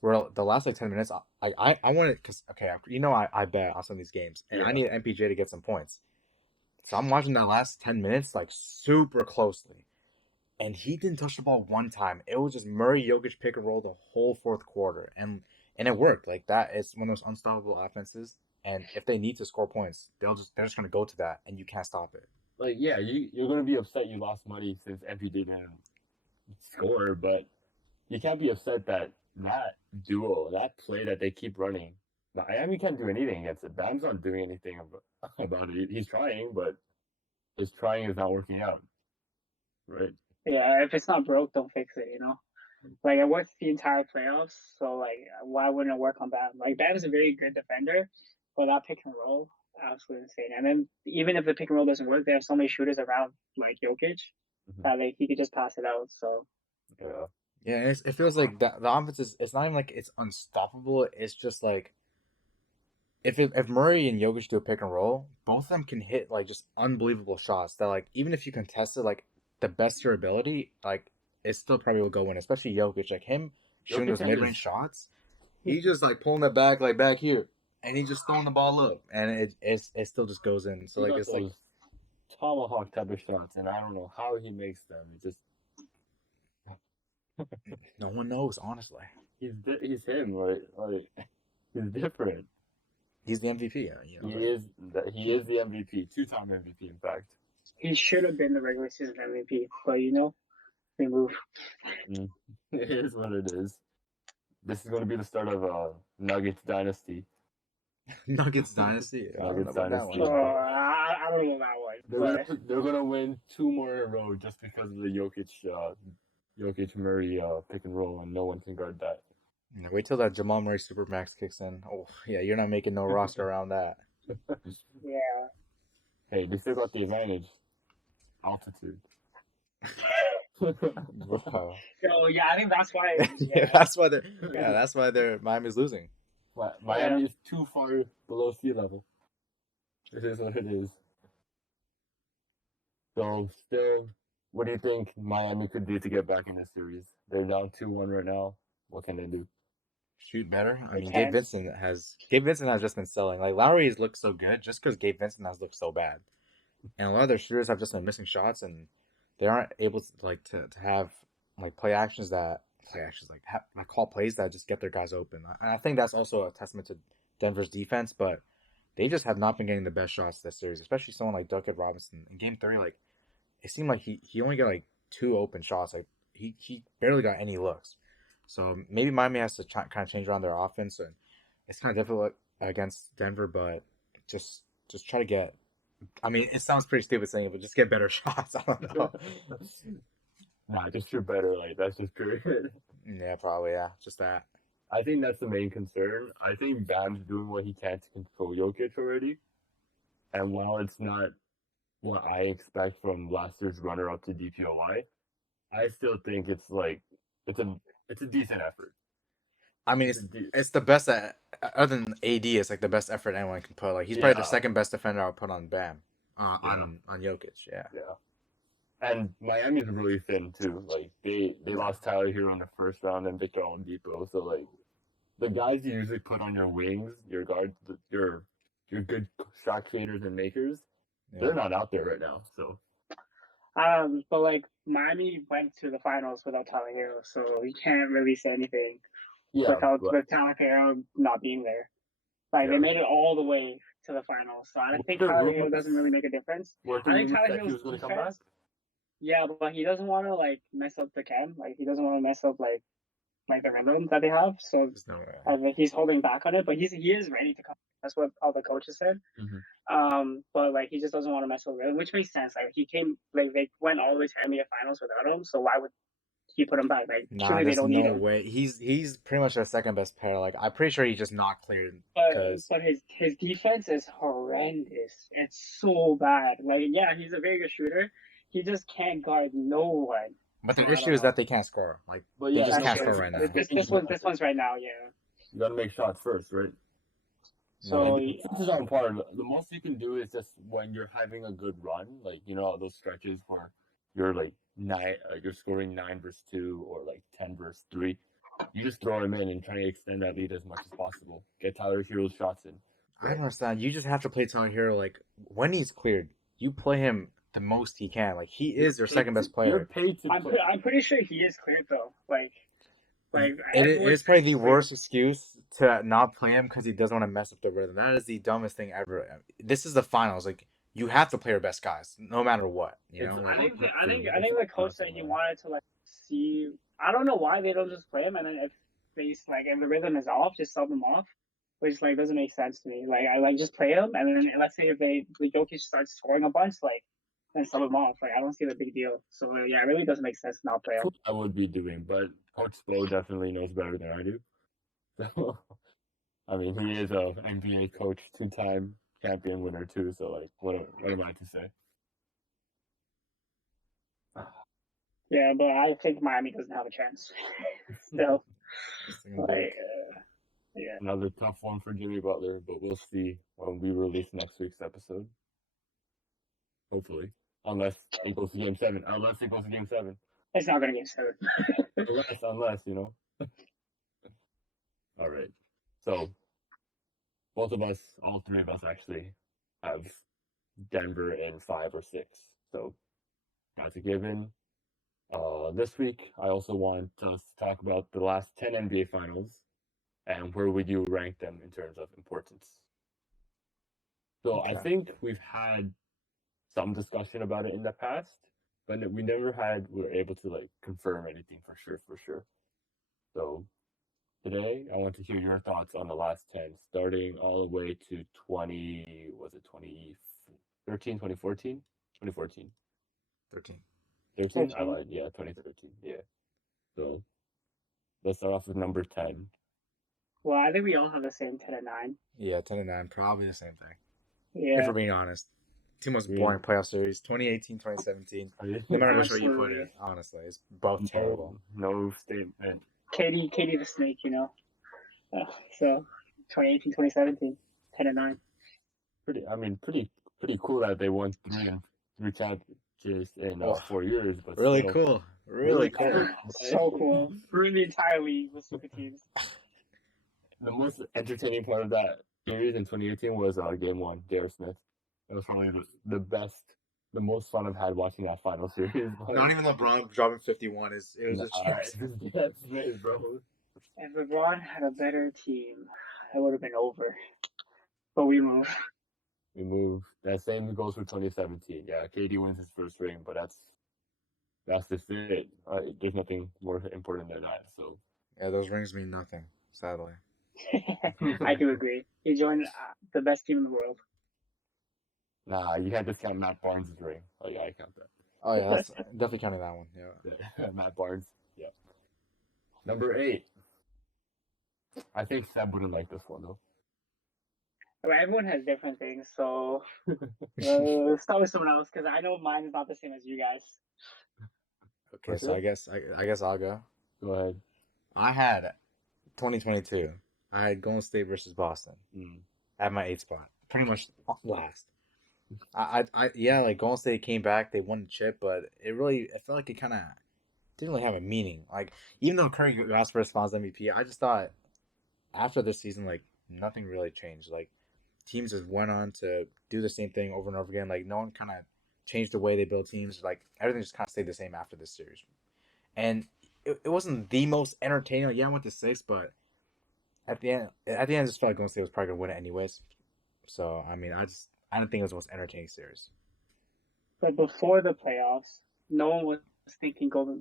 where the last like 10 minutes, I wanted because okay, I bet on some of these games, and I Yeah. need MPJ to get some points, so I'm watching that last 10 minutes like super closely, and he didn't touch the ball one time. It was just Murray Jokic pick and roll the whole fourth quarter, and it worked. Like that, it's one of those unstoppable offenses. And if they need to score points, they're just gonna go to that, and you can't stop it. Like yeah, you're gonna be upset you lost money since MPJ didn't score, but you can't be upset that that duo, that play that they keep running. Miami can't do anything against it. Bam's not doing anything about it. He's trying, but his trying is not working out. Right? Yeah, if it's not broke, don't fix it. You know, like it worked the entire playoffs. So like, why wouldn't it work on Bam? Like Bam is a very good defender, but that pick and roll, absolutely insane. And then even if the pick and roll doesn't work, they have so many shooters around like Jokic Mm-hmm. that like he could just pass it out. So Yeah. Yeah, and it feels like the offense is it's not even like it's unstoppable. It's just like if Murray and Jokic do a pick and roll, both of them can hit like just unbelievable shots that like even if you contest it like the best of your ability, like it still probably will go in. Especially Jokic, like him shooting Jokic those can mid range just shots, he just like pulling it back like back here, and he just throwing the ball up, and it still just goes in. So he like got it's like those tomahawk type of shots, and I don't know how he makes them. It just no one knows honestly. he's him, right? Like he's different. He's the MVP, you know. He Like, is he is the MVP, two-time MVP, in fact. he should have been the regular season MVP, but you know, they move. Mm. It is what it is. This is going to be the start of Nuggets dynasty. Nuggets dynasty. I don't know Nuggets about that dynasty. one. I don't know that one, but They're gonna win two more in a row just because of the Jokic Murray pick and roll, and no one can guard that. Yeah, wait till that Jamal Murray Supermax kicks in. Oh yeah, you're not making no roster around that. yeah. Hey, they still got the advantage, altitude. Bro. So yeah, I think that's why. Yeah, Yeah, that's why they're Miami's losing. Miami is too far below sea level. It is what it is. So still, what do you think Miami could do to get back in this series? They're down 2-1 right now. What can they do? Shoot better. I they mean, can. Gabe Vincent has just been selling. Like Lowry has looked so good just because Gabe Vincent has looked so bad, and a lot of their shooters have just been missing shots, and they aren't able to to have like play actions like call plays that just get their guys open. And I think that's also a testament to Denver's defense, but they just have not been getting the best shots this series, especially someone like Duncan Robinson in Game 3. Like it seemed like he only got like two open shots. Like he barely got any looks. So maybe Miami has to kind of change around their offense, and it's kind of difficult against Denver. But just try to get. I mean, it sounds pretty stupid saying it, but just get better shots. I don't know. Nah, just shoot better. Like that's just period. Yeah, probably. Yeah, just that. I think that's the main concern. I think Bam's doing what he can to control Jokic already. And while it's not what I expect from last year's runner up to DPOY, I still think it's like it's a it's a decent effort. I mean, it's the best that other than AD. It's like the best effort anyone can put. Like he's probably the Yeah, second best defender I'll put on Bam, yeah, on Jokic. Yeah. yeah. And Miami's really thin too. Like they lost Tyler here in the first round and Victor Oladipo. So like the guys you usually put on your wings, your guards, your good shot creators and makers, they're not out there right now. So But like Miami went to the finals without Tyler Hero, so we can't really say anything yeah, with Tyler Hero not being there. Like they made it all the way to the finals, so I don't think Tyler Hero doesn't really make a difference. Were I there think rumors Tyler that he Hero's was going to come back? defense. Yeah, but he doesn't want to like mess up the chem. Like he doesn't want to mess up like like the rhythm that they have. So There's no way. I think he's holding back on it, but he is ready to come. That's what all the coaches said. But like he just doesn't want to mess with rhythm, which makes sense. Like he came, like they went all the way to NBA Finals without him, so why would he put him back? Like Nah, clearly they there's don't need no him. way. He's pretty much our second best player. Like I'm pretty sure he's just not cleared But because. his defense is horrendous. It's so bad. Like yeah, he's a very good shooter. He just can't guard no one. But So their I issue don't is know. that they can't score. Like But they yeah, just That's no, can't but true. score right now. This one's right now, yeah. you gotta make shots first, right? Yeah. So And the defenses are important. The most you can do is just when you're having a good run, like those stretches where you're like you're scoring 9 versus 2 or like 10 versus 3. You just throw him in and try to extend that lead as much as possible. Get Tyler Hero's shots in. I Right? don't understand. You just have to play Tyler Hero like when he's cleared. You play him the most he can. Like he is your second best You're player. paid to play. I'm pretty sure he is cleared though. Like It everyone is says probably he's the cleared. worst excuse to not play him because he doesn't want to mess up the rhythm. That is the dumbest thing ever. This is the finals. Like you have to play your best guys, no matter what. You know, like I think the coach said he wanted to like see. I don't know why they don't just play him, and then if if the rhythm is off, just sub him off, which like doesn't make sense to me. Like I like just play him, and then let's say if the Jokic starts scoring a bunch, like then sub him off. Like I don't see the big deal. So yeah, it really doesn't make sense to not play That's him. what I would be doing, but Coach Spo definitely knows better than I do. So I mean, he is a NBA coach, 2-time champion winner too. So like, what am I to say? Yeah, but I think Miami doesn't have a chance. Still, like yeah. Another tough one for Jimmy Butler, but we'll see when we release next week's episode. Hopefully, unless it goes to Game 7. Unless it goes to Game 7. It's not gonna get 7. Unless. All right. So both of us, all three of us, actually have Denver in 5 or 6. So that's a given. This week, I also want us to talk about the last 10 NBA finals and where would you rank them in terms of importance. So I okay. think we've had some discussion about it in the past, but we were able to like confirm anything for sure. So today, I want to hear your thoughts on the last 10, starting all the way to 2013, 2014? 2014. 13. 13? I lied. Yeah, 2013. Yeah. So let's start off with number 10. Well, I think we all have the same 10 and 9. Yeah, 10 and 9, probably the same thing. Yeah. If we're being honest. Two most boring playoff series, 2018, 2017. No matter which way you put it, honestly, it's both terrible. No statement. Katie the Snake, so 2018, 2017, 10 and 9. Pretty cool that they won three championships in 4 years. But really still, cool. Really cool. So cool. For the entire league with super teams. The most entertaining part of that series in 2018 was Game 1, J.R. Smith. It was probably the best, the most fun I've had watching that final series. Not even LeBron dropping 51 it was a J.R. Smith, bro. If LeBron had a better team, it would have been over. But we moved. We move. That same goes for 2017. Yeah, KD wins his first ring, but that's just it. There's nothing more important than that. So yeah, those rings mean nothing, sadly. I do agree. He joined the best team in the world. Nah, you can't discount Matt Barnes' ring. Oh yeah, I count that. Oh yeah, that's definitely counting that one. Yeah. Matt Barnes. Yeah. Number 8. I think Seb wouldn't like this one though. Well, everyone has different things, so let's start with someone else because I know mine is not the same as you guys. Okay, so I guess I'll go. Go ahead. I had 2022. I had Golden State versus Boston at my 8th spot, pretty much last. Like Golden State came back, they won the chip, but it felt like it kind of didn't really have a meaning. Like even though Curry got first Finals MVP, I just thought after this season, like nothing really changed. Like teams just went on to do the same thing over and over again. Like no one kind of changed the way they build teams. Like everything just kind of stayed the same after this series. And it wasn't the most entertaining. Like, yeah, I went to 6, but at the end, I just felt like Golden State was probably gonna win it anyways. So I mean, I didn't think it was the most entertaining series. But before the playoffs, no one was was thinking Golden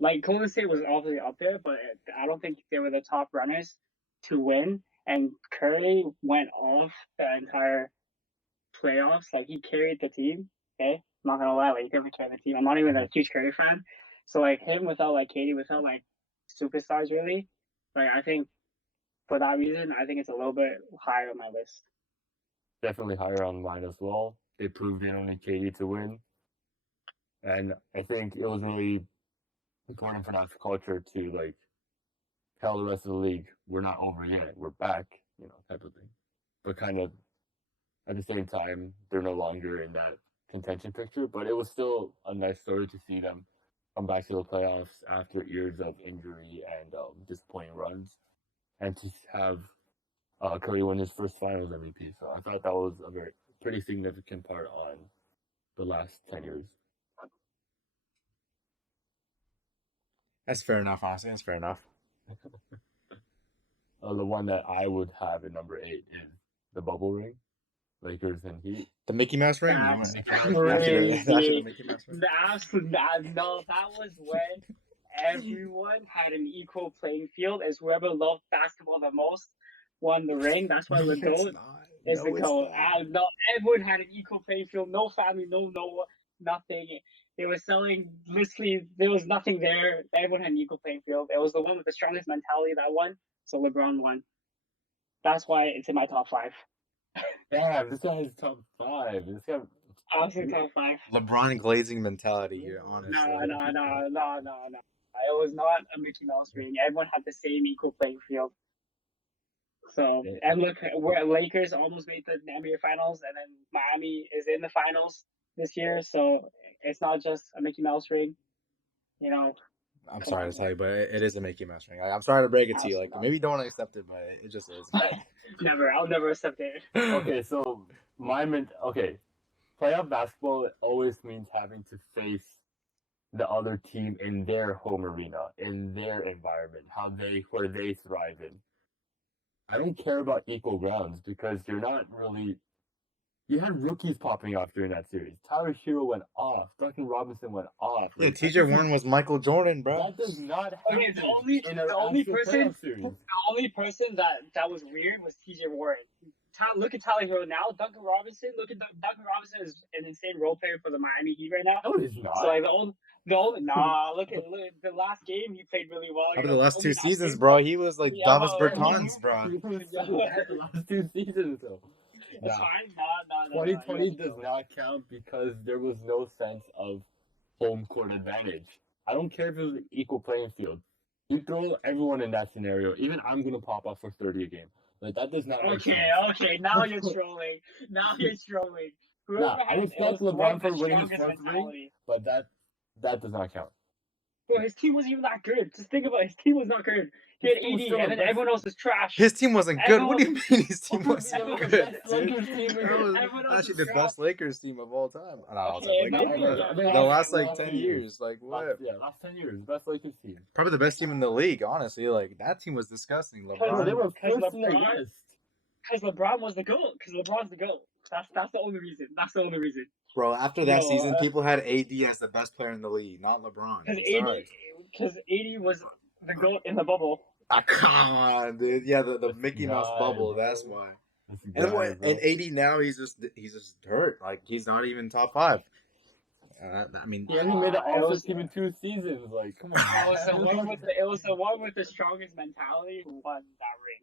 State was obviously up there, but I don't think they were the top runners to win. And Curry went off the entire playoffs. Like he carried the team. Okay, I'm not gonna lie, like he carried the team. I'm not even a huge Curry fan, so like him without like Katie, without like superstars really, like I think for that reason, I think it's a little bit higher on my list. Definitely higher on mine as well. They proved they don't need Katie to win, and I think it was really important for that culture to like tell the rest of the league we're not over yet, we're back, type of thing. But kind of at the same time, they're no longer in that contention picture. But it was still a nice story to see them come back to the playoffs after years of injury and disappointing runs, and to have Curry win his first Finals MVP. So I thought that was a very pretty significant part on the last 10 years. That's fair enough. Honestly, that's fair enough. The one that I would have at number 8 is the bubble ring, Lakers and Heat. The Mickey Mouse ring. That's Actually, crazy. the Mickey Mouse ring. No, that was when everyone had an equal playing field. As whoever loved basketball the most won the ring. That's why the GOAT is the GOAT. No, everyone had an equal playing field. No family, no nothing. They were selling literally. There was nothing there. Everyone had an equal playing field. It was the one with the strongest mentality that won. So LeBron won. That's why it's in my top 5. Damn, this guy is top 5. This guy. Honestly, top 5. LeBron glazing mentality here, honestly. No. It was not a Mickey Mouse ring. Everyone had the same equal playing field. So, and look, we're Lakers almost made the NBA Finals, and then Miami is in the finals this year. So it's not just a Mickey Mouse ring. I'm sorry to tell you, but it is a Mickey Mouse ring. I'm sorry to break it to you. Like maybe you don't want to accept it, but it just is. Never. I'll never accept it. Okay, so playoff basketball always means having to face the other team in their home arena, in their environment, where they thrive in. I don't care about equal grounds because you're not really. You had rookies popping off during that series. Tyler Hero went off. Duncan Robinson went off. Yeah, TJ Warren was Michael Jordan, bro. That does not happen. Okay, the only person that was weird was TJ Warren. Look at Tyler Hero now. Duncan Robinson. Duncan Robinson is an insane role player for the Miami Heat right now. No, he's not. So like look at the last game he played really well. Over the last 2 seasons, bro, he was like Davis Bertans, bro. The last 2 seasons, though. It's fine. No. 2020 does not count because there was no sense of home court advantage. I don't care if it was an equal playing field. You throw everyone in that scenario. Even I'm gonna pop off for 30 a game. Like that does not. Okay. Now you're trolling. I respect LeBron for winning his first ring, but that does not count. Bro, his team wasn't even that good. Just think about it. His team was not good. He had AD, and then everyone else was trash. His team wasn't good. What do you mean his team wasn't good? Actually, the best Lakers team of all time. The last 10 years, like what? Yeah, last 10 years, best Lakers team. Probably the best team in the league, honestly. Like that team was disgusting. They were first in the West. Because LeBron was the GOAT. Because LeBron's the GOAT. That's the only reason. Bro, after that season, people had AD as the best player in the league, not LeBron. Because AD was the GOAT in the bubble. Come on, dude. Yeah, the Mickey Mouse bubble. That's why. And AD now he's just hurt. Like he's not even top 5. I mean, he only made the All-Star team in 2 seasons. Like, come on. It was the one with the strongest mentality who won that ring.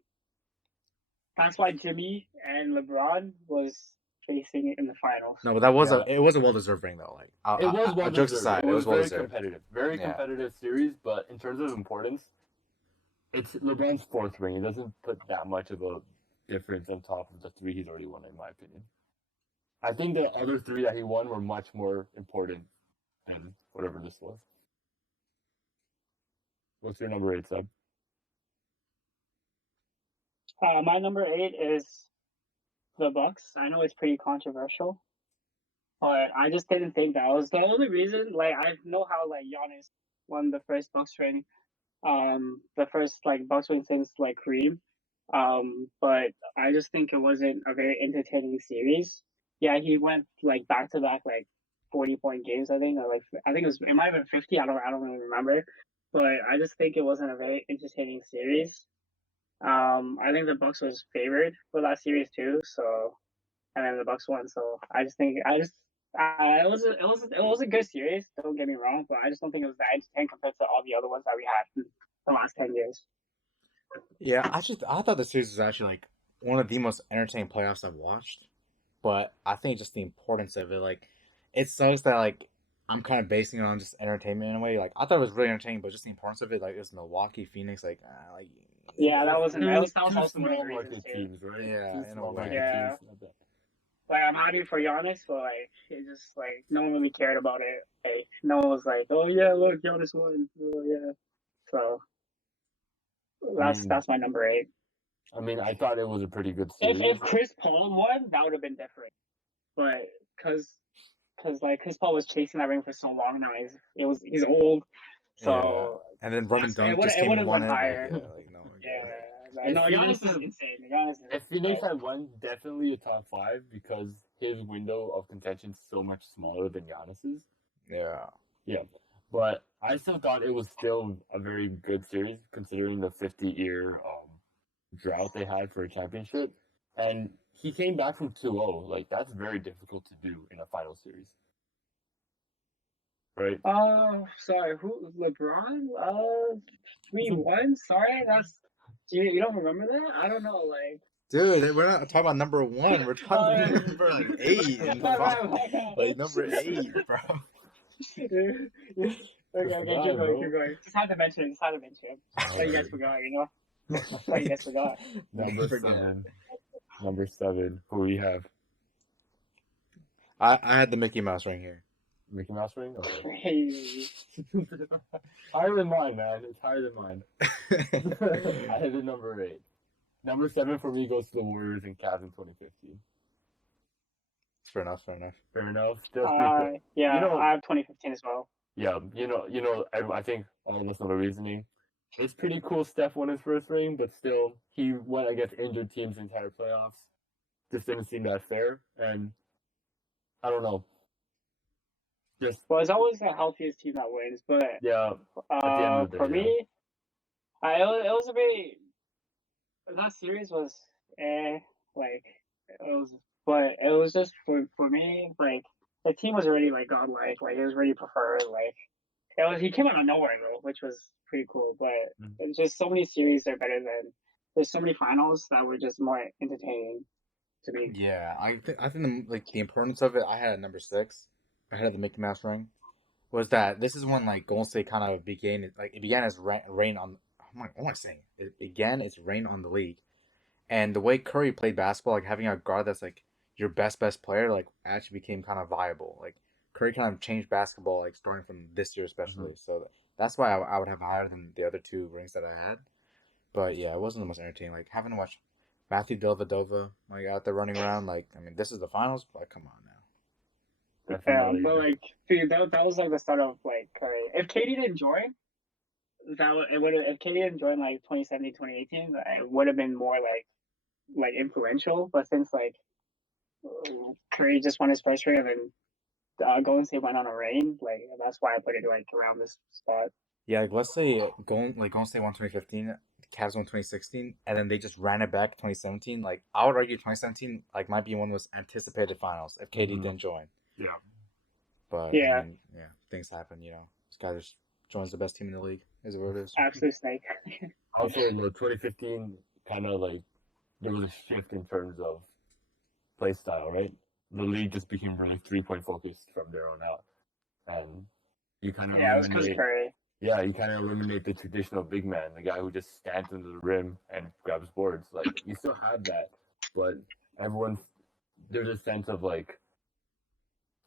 That's why Jimmy and LeBron was facing it in the finals. No, but it was a well-deserved ring though. Like it was well jokes aside, it was well very competitive. Very competitive series, but in terms of importance, it's LeBron's 4th ring. He doesn't put that much of a difference on top of the 3 he's already won, in my opinion. I think the other 3 that he won were much more important than whatever this was. What's your number 8, Seb? My number 8 is the Bucks. I know it's pretty controversial, but I just didn't think that was the only reason. Like I know how like Giannis won the first Bucks ring, the first like Bucks ring since like Kareem, but I just think it wasn't a very entertaining series. Yeah, he went like back to back like 40-point games. I think, or like I think it might have been 50. I don't really remember, but I just think it wasn't a very entertaining series. I think the Bucks was favored for that series too. So and then the Bucks won. So I just think it was a good series. Don't get me wrong, but I just don't think it was that entertaining compared to all the other ones that we had in the last 10 years. Yeah, I thought the series was actually like one of the most entertaining playoffs I've watched. But I think just the importance of it, like, it sucks that like I'm kind of basing it on just entertainment in a way. Like, I thought it was really entertaining, but just the importance of it, like, it was Milwaukee, Phoenix, like, Yeah, It that was two also one of the small reasons market too. teams, right? Two yeah, in a small way. market teams. Yeah, like I'm happy for Giannis, but like it just like no one really cared about it. Like no one was like, oh yeah, look, Giannis won. Oh yeah. So I mean, that's my number 8. I thought it was a pretty good If series. Chris Paul won, that would have been different. But because like Chris Paul was chasing that ring for so long now, he's old, Yeah. so And then Run and Dunk just it came would and have won went it. Like, higher. yeah, like, no one cares. Yeah, If no, Phoenix Giannis is had insane. Giannis is if Phoenix insane. had won, definitely a top five because his window of contention is so much smaller than Giannis's. Yeah. Yeah, but I still thought it was still a very good series considering the 50-year drought they had for a championship, and he came back from 2-0. Like that's very difficult to do in a final series, right? Sorry, who LeBron? 3-1. Sorry, that's you don't remember that? I don't know. Like, Dude, we're not talking about number one. We're talking uh, about number like eight and five. Like number eight, bro. okay, I okay, keep forgot, going, bro. keep going. Just had to mention it. Just had to mention it. But you guys forgot, you know. But you guys forgot. Number Forget. seven. Number seven. Who we have? I had the Mickey Mouse ring here. Mickey Mouse ring? Okay. Crazy. Higher than mine, man. It's higher than mine. I had it number 8. Number 7 for me goes to the Warriors and Cavs in 2015. Fair enough, fair enough. Fair enough. Still pretty cool. Yeah, I have 2015 as well. Yeah, I think all of us know the reasoning. It's pretty cool Steph won his first ring, but still, he went against injured teams the entire playoffs. Just didn't seem that fair, and I don't know. Just Well, it's always the healthiest team that wins, but yeah, at the end of the for day, yeah. me, it was a very that series was like it was, but it was just for me like the team was already like godlike, like it was already preferred, like he came out of nowhere though, which was pretty cool. But it's just so many series are better than there's so many finals that were just more entertaining to me. Yeah, I think the importance of it. I had at number 6. I had the Mickey Mouse ring. Was that this is when like Golden State kind of began it began as reign on. What am I saying? It began its reign on the league, and the way Curry played basketball, like having a guard that's like your best player, like actually became kind of viable. Like Curry kind of changed basketball, like starting from this year especially. So that's why I would have higher than the other 2 rings that I had. But yeah, it wasn't the most entertaining. Like having to watch Matthew Dellavedova like out there running around. Like I mean, this is the finals. Like come on now. Yeah, Definitely. but like dude, that was like the start of like if KD didn't join, it would have if KD didn't join like 2017, 2018, it would have been more like influential. But since like Curry just won his first ring and then Golden State went on a reign, like that's why I put it like around this spot. Yeah, like let's say Golden State won 2015, the Cavs won 2016, and then they just ran it back 2017. Like I would argue 2017 like might be one of the most anticipated finals if KD didn't join. Yeah. But I Yeah, mean, yeah, things happen. This guy just joins the best team in the league. Is what it is. absolute snake. Also, the 2015 kind of like there was a shift in terms of play style, right? The league just became really 3-point focused from there on out, and you kind of Yeah, it was because Curry. yeah, you kind of eliminate the traditional big man, the guy who just stands under the rim and grabs boards. Like you still have that, but everyone's there's a sense of like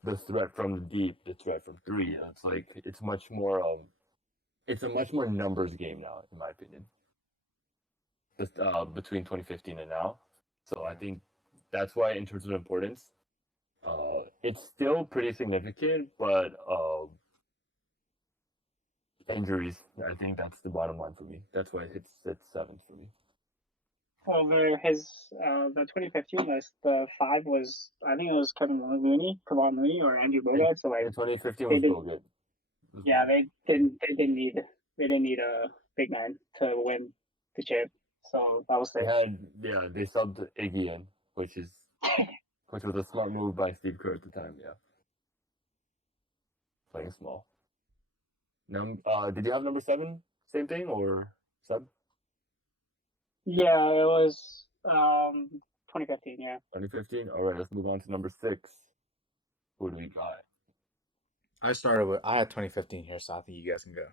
the threat from the deep, the threat from 3. It's like it's a much more numbers game now, in my opinion. Just between 2015 and now, so I think that's why in terms of importance, it's still pretty significant, but injuries. I think that's the bottom line for me. That's why it's 7th for me. over his the 2015 list. The 5 was, I think it was Kevon Looney, or Andrew Bogut. So like In 2015 they was did, Bogut. yeah, they didn't need a big man to win the chip. So that was They it. had they subbed Iggy in, which is which was a smart move by Steve Kerr at the time. Yeah, playing small. Did you have number 7? Same thing or sub? Yeah, it was 2015. Yeah. 2015. All right, let's move on to number 6. Who do we got? I had 2015 here, so I think you guys can go.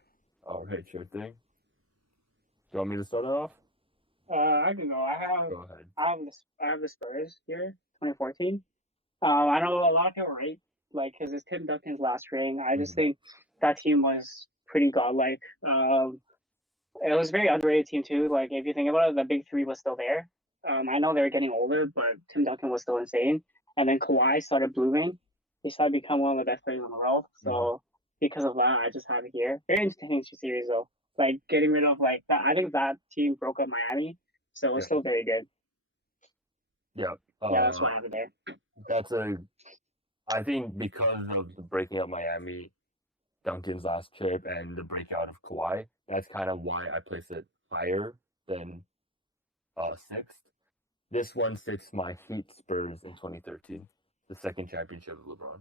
All right, sure thing. Do you want me to start it off? I can go. Go ahead. I have the Spurs here, 2014. I know a lot of people rate like because it's Tim Duncan's last ring. I just think that team was pretty godlike. It was a very underrated team too. Like if you think about it, the big three was still there. I know they were getting older, but Tim Duncan was still insane. And then Kawhi started blooming. He started becoming one of the best players in the world. So because of that, I just have it here. Very entertaining series though. Like getting rid of like that. I think that team broke up Miami, so it's Yeah. still very good. Yeah. Yeah, that's why I have it there. I think because of the breaking up Miami, Duncan's last trip, and the breakout of Kawhi, that's kind of why I place it higher than 6th. This one sits my Heat Spurs in 2013, the second championship of LeBron.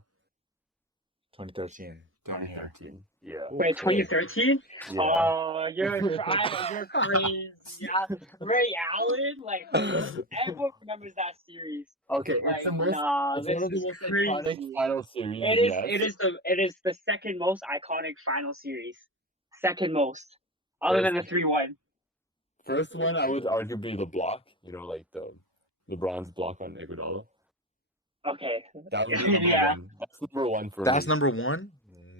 2013. Down here. 2013, yeah. Wait, 2013? Yeah. Oh, you're crazy. Yeah. Ray Allen, like everyone remembers that series. Okay, Like, it's the most. nah, It's this one of the is most iconic crazy. final series. Yes. It is the second most iconic final series. Second most. Other than the 3-1. First one, I would arguably the block. You know, like the LeBron's block on Iguodala. Okay. That would be number Yeah. one. That's number one for That's me. number one?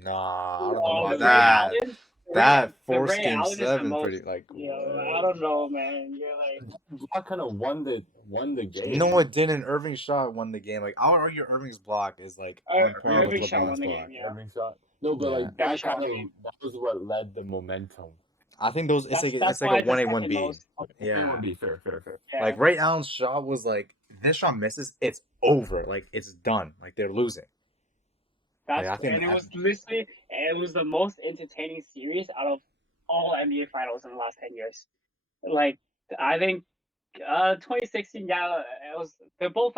Nah, I don't know Oh, about the Ray that. Allen? That The forced Ray game Allen is the 7 most. pretty like You know, I what? don't know, man. You're like. Block kind of won the game. No, it didn't. Irving's shot won the game. Like I would argue Irving's block is like on par with Irving shot LeBron's won the block. game, yeah. Irving shot. No, but Yeah. like That that shot kind won of the game. that was what led the momentum. I think those it's That's like why a it's the 1A second 1B. most. Yeah. 1B, fair. Yeah. Like Ray Allen's shot was like this shot misses, it's over. Like it's done. Like they're losing. That's Like, I think and it was the most entertaining series out of all NBA finals in the last 10 years. Like I think 2016, yeah, it was they're both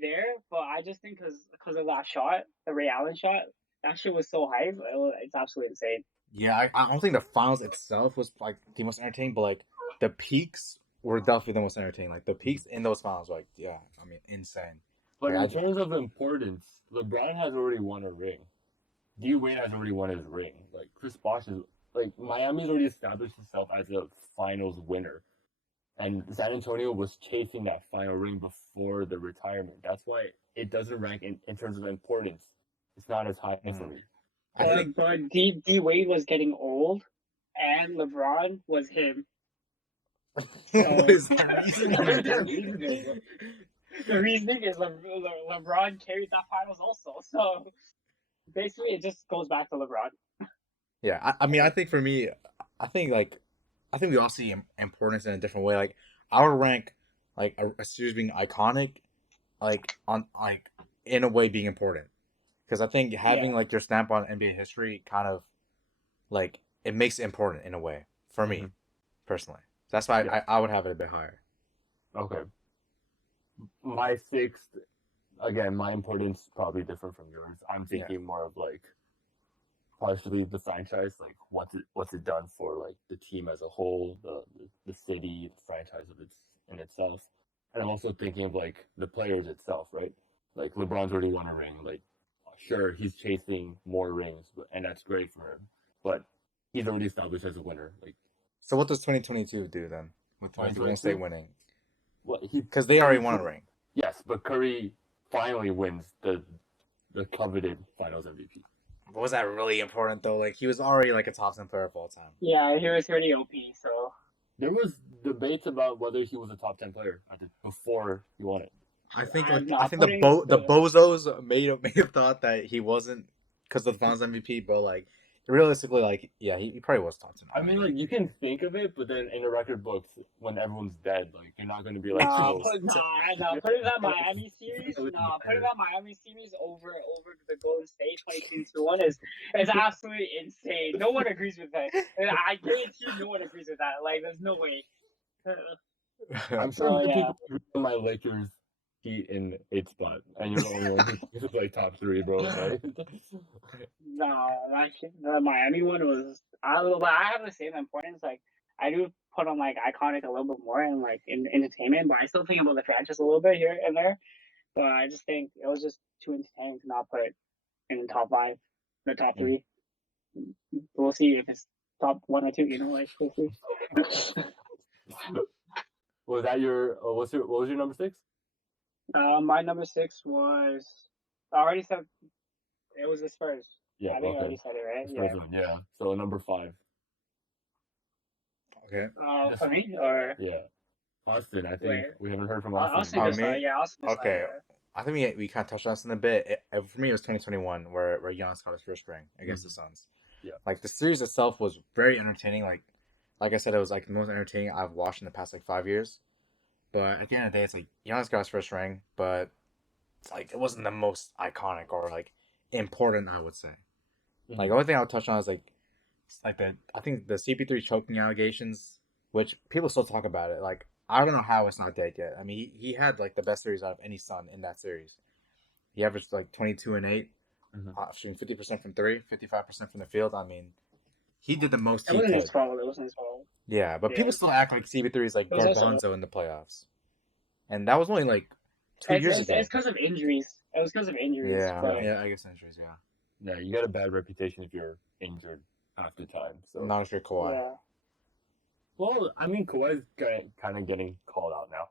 there, but I just think because of that shot, the Ray Allen shot, that shit was so hype. It's absolutely insane. yeah, I don't think the finals itself was like the most entertaining, but like the peaks were definitely the most entertaining. Like the peaks in those finals, were, like yeah, I mean, insane. But Like, in terms of importance, LeBron has already won a ring. D Wade has already won his ring. Like Chris Bosh is like Miami's already established itself as a finals winner. And San Antonio was chasing that final ring before the retirement. That's why it doesn't rank in terms of importance. It's not as high for me. I think But D Wade was getting old, and LeBron was him. what is that reasoning? The reasoning is LeBron carried that finals also. So basically, it just goes back to LeBron. Yeah, I mean, I think for me, I think we all see importance in a different way. Like I would rank like a series being iconic, like on like in a way being important, because I think having like your stamp on NBA history kind of like it makes it important in a way for me personally. That's why I would have it a bit higher. Okay. My 6th, again, my importance probably different from yours. I'm thinking more of like partially the franchise, like what's it done for like the team as a whole, the city, the franchise of its in itself, and I'm also thinking of like the players itself, right? Like LeBron's already won a ring. Like, sure, he's chasing more rings, and that's great for him. But he's already established as a winner. Like, so what does 2022 do then with Golden State winning? Well, because they already won a ring. Yes, but Curry finally wins the coveted Finals MVP. But was that really important though? Like he was already like a top 10 player of all time. Yeah, he was already OP. So there was debates about whether he was a top 10 player before he won it. I think the bozos may have thought that he wasn't because of the Finals MVP, but like realistically, like, yeah, he probably was top 10. I mean, like you can think of it, but then in the record books, when everyone's dead, like you're not going to be like, Nah, oh, putting that Miami series, putting that Miami series over the Golden State 22-1 is absolutely insane. No one agrees with that. And I guarantee you, no one agrees with that. Like, there's no way. I'm sure So more yeah, people agree with my Lakers Heat in 8th spot, and you're the only one who's like top 3, bro. Right? no, the Miami one was. I have the same importance. Like, I do put on like iconic a little bit more and like in entertainment, but I still think about the franchise a little bit here and there. But I just think it was just too entertaining to not put in the top 5, the top 3. We'll see if it's top 1 or 2. You know, like we'll see. Was that your? What was your number 6? My number 6 was. I already said it was the Spurs. Yeah. I think I Okay. already said it, right? The first one, yeah. So number 5. Okay. For me or Yeah. Austin, I think wait, we haven't heard from I'll Austin. say Oh, this. me? Yeah, I'll say this. Okay. I think we kind of touched on this in a bit. For me, it was 2021 where Giannis got his first ring against the Suns. Yeah. Like the series itself was very entertaining. Like I said, it was like the most entertaining I've watched in the past like 5 years. But at the end of the day, it's like Giannis got his first ring, but it's like it wasn't the most iconic or like important, I would say. Like the only thing I'll touch on is like I think the CP3 choking allegations, which people still talk about it. Like I don't know how it's not dead yet. I mean, he had like the best series out of any Sun in that series. He averaged like 22 and 8, shooting 50% from 3, 55% from the field. I mean, he did the most It he wasn't his could. fault. It wasn't his fault. Yeah, but Yeah. people still act like CP3 is like It was also Garbanzo in the playoffs, and that was only like 2 years ago. it's because of injuries. It was because of injuries. Yeah, But yeah, I guess injuries. Yeah, Yeah, you got a bad reputation if you're injured half the time. So not if you're Kawhi. yeah. well, I mean, Kawhi's kind of getting called out now.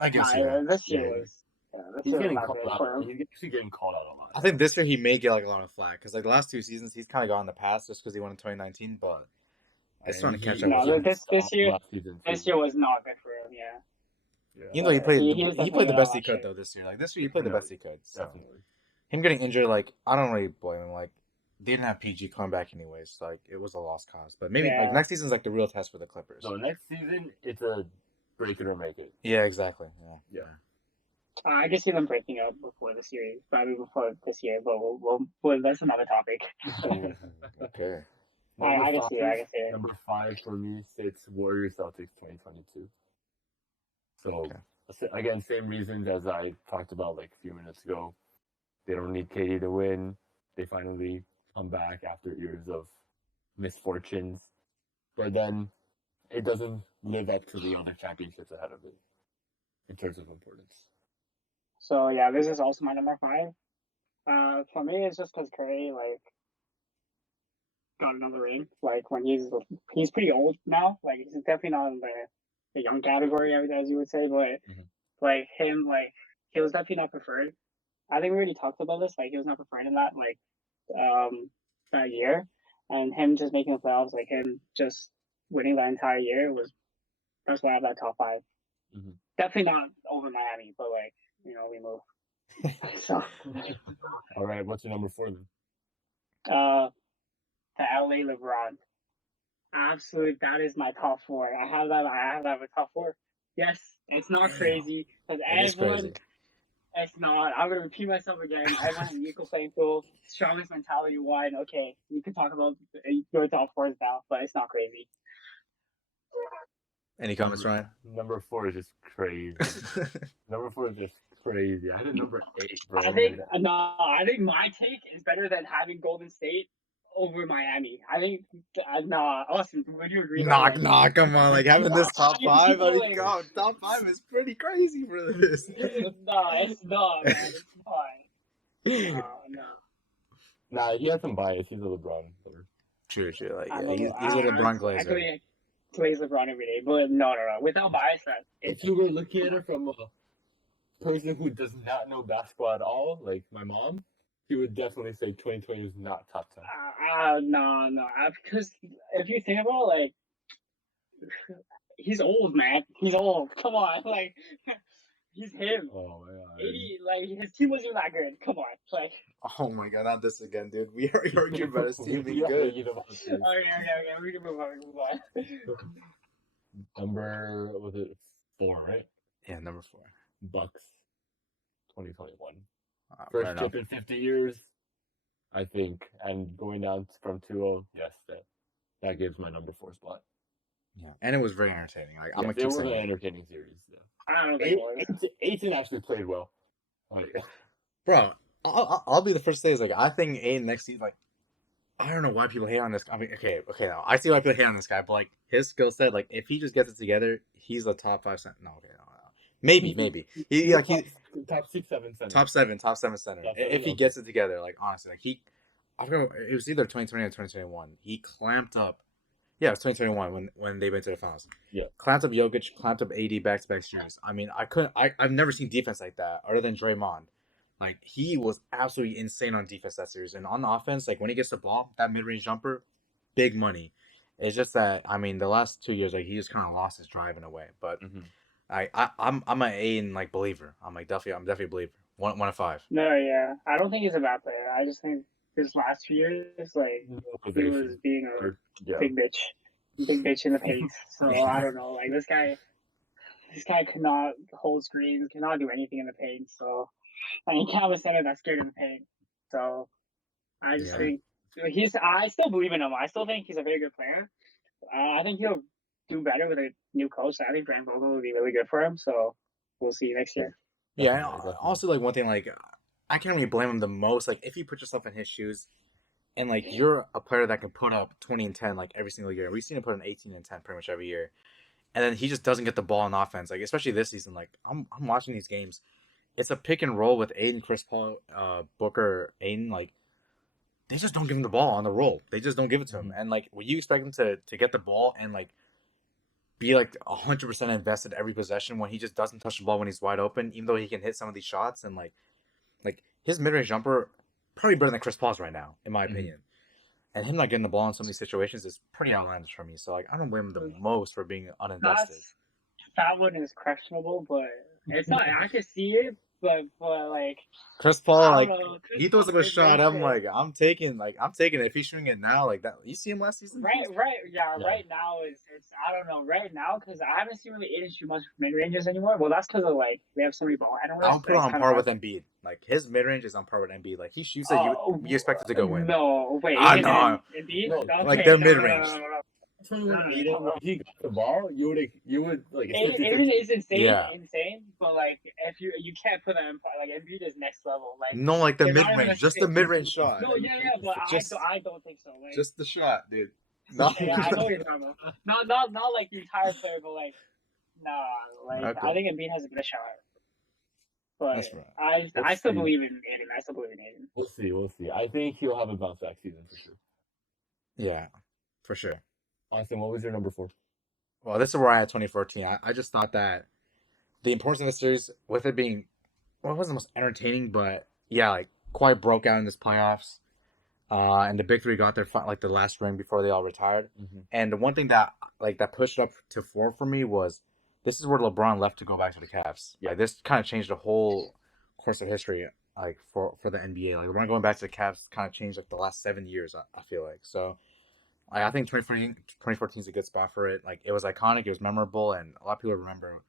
I guess Nah, yeah. this year Yeah, was. Yeah, this He's year was getting not called good out. for him. He's actually getting called out a lot. I think this year he may get like a lot of flack because like the last 2 seasons he's kind of got in the past just because he won in 2019, but it's trying to catch up. No, with him. this year last season this year was not good for him. Yeah. Even though he played, He was he played the definitely best he last could year. though this year. Like this year, he played the best he could. So Definitely. him getting injured, like I don't really blame him. Like they didn't have PG come back anyways. So, like it was a lost cause. But maybe like Yeah. next season's like the real test for the Clippers. So next season, it's a break it or make it. Yeah, exactly. Yeah. I can see them breaking up before the series, probably before this year. But that's another topic. Okay. I can see it. I can see it. Number 5 for me sits Warriors Celtics 2022. So again, same reasons as I talked about like a few minutes ago. They don't need KD to win. They finally come back after years of misfortunes, but then it doesn't live up to the other championships ahead of it in terms of importance. So yeah, this is also my number 5. For me, it's just because Curry like got another ring. Like when he's pretty old now. Like he's definitely not in the young category, as you would say. But like him, like he was definitely not preferred. I think we already talked about this. Like he was not preferred in that that year, and him just making the playoffs, like him just winning that entire year that's why I have that top 5. Definitely not over Miami, but like we move. So all right, what's your number 4 then? The LA LeBron. Absolutely, that is my top 4. I have that with top 4. Yes, it's not crazy because everyone. It's not. I'm gonna repeat myself again. Everyone has an equal playing field. Strongest mentality won. Okay, we can talk about your top 4s now, but it's not crazy. Any comments, Ryan? Number 4 is just crazy. Number 4 is just crazy. I had a number 8, bro. I think my take is better than having Golden State over Miami. I think Austin, would you agree? Nah, come on, like having this top 5. I mean, God, top 5 is pretty crazy for this. It's not, man. It's fine. No. Nah, he has some bias. He's a LeBron player. True. Like he's a LeBron Glazer. Actually, plays LeBron every day, but no. Without bias, if you were looking at it from a person who does not know basketball at all, like my mom, he would definitely say 2020 is not top 10. No. Because if you think about it, like, he's old, man. He's old. Come on, like, He's him. Oh my god. 80, like his team wasn't even that good. Come on, like. Oh my god, not this again, dude. We already argued about his team being We good. argued about this. Okay. We can move on. Number was it 4, right? Yeah, number 4. Bucks, 2021. Fair First enough. chip in 50 years, I think, and going down from 2-0. Yes, that gives my number 4 spot. Yeah, and it was very entertaining. Like, I'm Yes, gonna it keep was an saying it. entertaining series. Yeah. I don't think it was. Aiton actually played well. Like, Bro, I'll be the first to say is like I think Aiden next season, like, I don't know why people hate on this. I mean, okay, now I see why people hate on this guy, but like his skill set, like if he just gets it together, he's a top 5 center. No, okay, no. Maybe he like he top 6, 7 center. top 7 center. Top If 7, he okay. gets it together, like honestly, like I forgot, it was either 2020 or 2021. He clamped up. Yeah, it was 2021 when they went to the finals. Yeah. Clamped up Jokic, clamped up AD back-to-back series. I mean, I've never seen defense like that other than Draymond. Like, he was absolutely insane on defense that series. And on the offense, like, when he gets the ball, that mid-range jumper, big money. It's just that, I mean, the last 2 years, like, he just kind of lost his drive in a way. But I'm an Aiden, like, believer. I'm definitely a believer. 1 of 5. No, yeah, I don't think he's a bad player. I just think his last few years, like he was being a big bitch in the paint. So I don't know, like this guy cannot hold screens, cannot do anything in the paint. So and he can't have a center that's scared of the paint. So I just think I still believe in him. I still think he's a very good player. I think he'll do better with a new coach. I think Brand Vogel will be really good for him. So we'll see next year. Yeah, and also, like, one thing, like, I can't really blame him the most. Like, if you put yourself in his shoes, and, like, you're a player that can put up 20 and 10, like, every single year. We've seen him put in 18 and 10 pretty much every year. And then he just doesn't get the ball on offense. Like, especially this season. Like, I'm watching these games. It's a pick and roll with Aiden, Chris Paul, Booker, Aiden. Like, they just don't give him the ball on the roll. They just don't give it to him. And, like, when you expect him to get the ball and, like, be, like, 100% invested every possession when he just doesn't touch the ball when he's wide open, even though he can hit some of these shots. And, like his mid-range jumper, probably better than Chris Paul's right now, in my opinion. And him not getting the ball in some of these situations is pretty outlandish for me. So, like, I don't blame him the most for being uninvested. That one is questionable, but it's not. I can see it, but like Chris Paul, like, he throws Paul up a shot. I'm taking it. If he's shooting it now, like that. You see him last season? Right now it's I don't know right now because I haven't seen really Aiden shoot much mid ranges anymore. Well, that's because of like we have so many ball handlers. I'll put it on par with Embiid. Like, his mid range is on par with Embiid. Like, he shoots it, you expect it to go in. No, wait, know. Embiid? No, Okay, like their mid range. When he got the ball, you would like. Aiden is insane, Yeah. But like if you can't put them like Embiid is next level. Like No, like the they're mid not even range, just the mid range shot. No, yeah, but I don't think so. Like, Just the shot, dude. Yeah, I know what you're talking about. Not like the entire player, but like Okay. I think Embiid has a better shot. But That's right. I still believe in Aiden. We'll see. I think he'll have a bounce back season for sure. Yeah, for sure. Austin, what was your number 4? Well, this is where I had 2014. I just thought that the importance of the series, with it being, well, it wasn't the most entertaining, but yeah, like, quite broke out in this playoffs. And the big three got their like the last ring before they all retired. And the one thing that pushed it up to 4 for me was this is where LeBron left to go back to the Cavs. Yeah, this kind of changed the whole course of history, like for the NBA. Like, LeBron going back to the Cavs kind of changed like the last 7 years. I feel like so. I think 2014 is a good spot for it. Like, it was iconic, it was memorable, and a lot of people remember,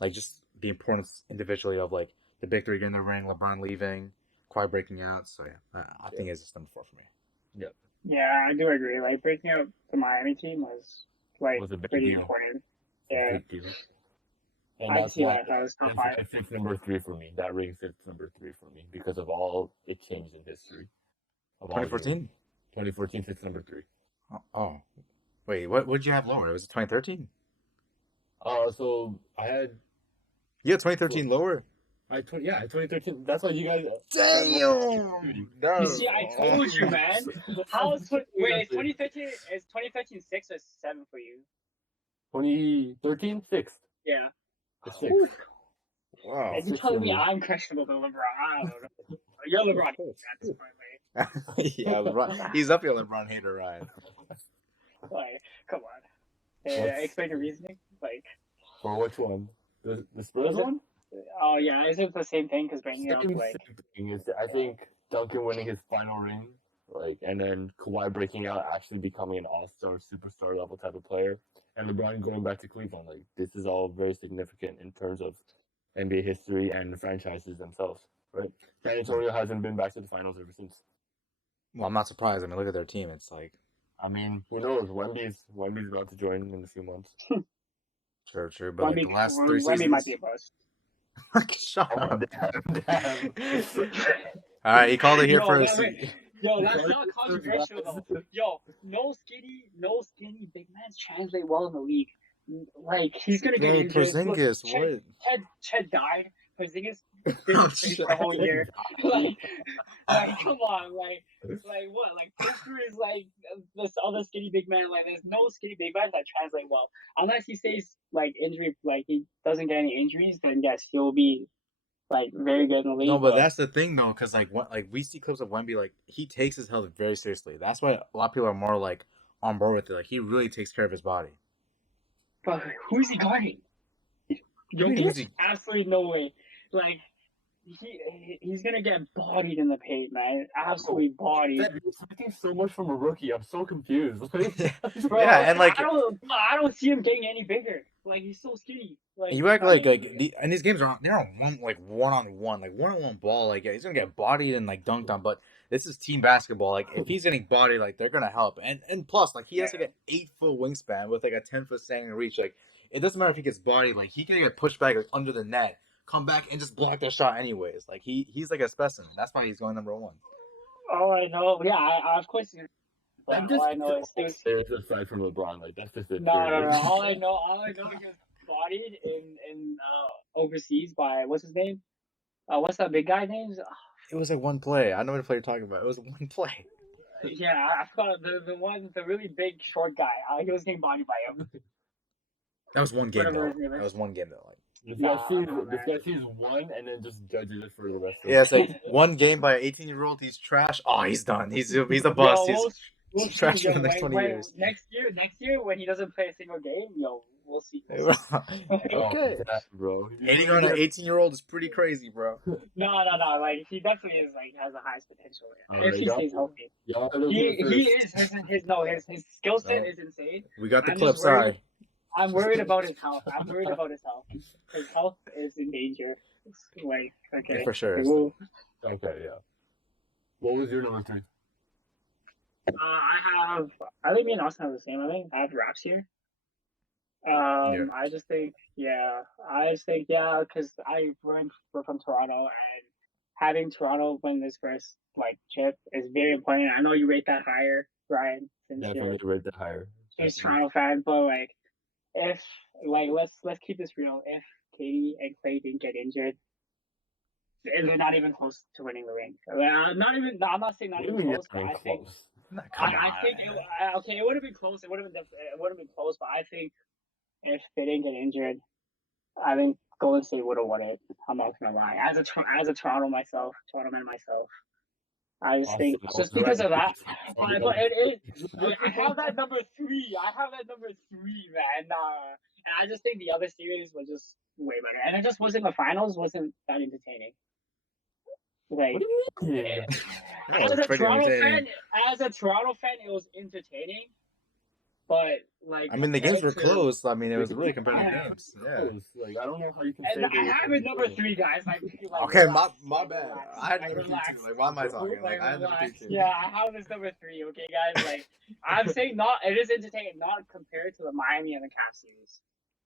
like, just the importance individually of like the big three getting the ring, LeBron leaving, Kawhi breaking out. So yeah, I think it's just number 4 for me. Yep. Yeah, I do agree. Like, breaking up the Miami team was like Was a big pretty deal. important. Yeah, And I that's see why that was top 5. it sits number 3 for me. That ring sits number 3 for me because of all it changed in history. 2014? 2014 sits number 3. Oh. Wait, what would you have lower? Was it 2013? So I had. You had 2013 lower? 2013. That's why you guys. Damn! No. You see, I told you, man. How is wait? 2013 is 2013 6 or 7 for you? 2013 6th. Yeah. The 6th. Wow. And you're telling me I'm questionable to LeBron? I don't know. You're LeBron at this point, like. Yeah, LeBron. He's up your LeBron hater, Ryan. Like, come on. What's- Explain your reasoning. Like, For which one? The Spurs one? Oh yeah, is it the same thing? Because bringing up Same like thing. Is I think Duncan winning his final ring, like, and then Kawhi breaking out, actually becoming an all-star, superstar level type of player, and LeBron going back to Cleveland. Like, this is all very significant in terms of NBA history and the franchises themselves, right? San Antonio hasn't been back to the finals ever since. Well, I'm not surprised. I mean, look at their team. It's like, I mean, who knows? Wemby's about to join in a few months. true. But like the last three Wemby might be seasons, a bust. shut Oh up. damn! All right, he called it here Yo, first. that's not controversial though. Yo, no skinny big men translate well in the league. Like he's gonna get Bro, injured. Look, Porzingis, what? Chet died. Porzingis didn't play for a whole year. Like, come on, like what? Like Booker is like this other skinny big man. Like, there's no skinny big man that translate well unless he stays like injury. Like he doesn't get any injuries, then yes, he'll be like very good in the No, league. but But that's the thing though, because like we see clips of Wemby, like he takes his health very seriously. That's why a lot of people are more like on board with it. Like he really takes care of his body. who's he guarding? I mean, who's Jokic? he? Absolutely no way. Like he's gonna get bodied in the paint, man. Absolutely bodied. You're expecting so much from a rookie. I'm so confused. Bro, Yeah, and like I don't see him getting any bigger. Like he's so skinny. Like you he's act not getting any like bigger. and these games are they're on one on one ball. Like yeah, he's gonna get bodied and like dunked on, but this is team basketball. Like if he's getting bodied, like they're gonna help. And plus, like he has like an 8 foot wingspan with like a 10 foot standing reach. Like it doesn't matter if he gets bodied. Like he can get pushed back like under the net, come back and just block their shot anyways. Like he's like a specimen. That's why he's going number 1. All I know, yeah, of course. But I'm all just I know is there's aside from LeBron. Like that's just it. no. All I know is he was bodied in overseas by what's his name? What's that big guy name? It was like one play. I know what play you're talking about. It was one play. Yeah, I forgot the really big short guy. He was getting bodied by him. That was one game Whatever though. his name That is. was one game though. Like This guy sees one and then just judges it for the rest of yeah, it's like one game by an 18-year-old. He's trash. Oh, he's done. He's a bust. Yo, He's trash for the next 20 when, years. next year when he doesn't play a single game, yo, we'll see. Okay. bro. Hating on an 18-year-old is pretty crazy, bro. No. Like he definitely is like has the highest potential if he stays healthy. Y'all He is his skill set is insane. We got the I'm clip. just worried- Sorry. I'm worried about his health. His health is in danger. Like okay, Yeah, for sure. Well, Okay, yeah. What was your number 3? I think me and Austin have the same. I have Raps here. Yeah. I just think, yeah, because we're from Toronto, and having Toronto win this first like chip is very important. I know you rate that higher, Ryan, since Definitely rate that higher. you're a Toronto fan, but like if like let's keep this real. If Katie and Clay didn't get injured, they're not even close to winning the ring. I'm not saying not even close, but I think. I think it would have been close. It would have been close, but I think if they didn't get injured, I think Golden State would have won it. I'm not gonna lie. As a Toronto man myself, I just think just because of that. But it is. I have that number 3. Man. And I just think the other series was just way better, and it just wasn't the finals. Wasn't that entertaining? Like as a Toronto fan, it was entertaining. But like, I mean, the games were close. I mean, it was really competitive games. Yeah. Like I don't know how you can say. I have it number 3, guys. Like Okay, relax, my bad. relax, I had number 3 relax. too. Like, why am I talking? Like, I had number 3 relax. too. Yeah, I have this number 3. Okay, guys. Like, I'm saying not. It is entertaining, not compared to the Miami and the Cavs series.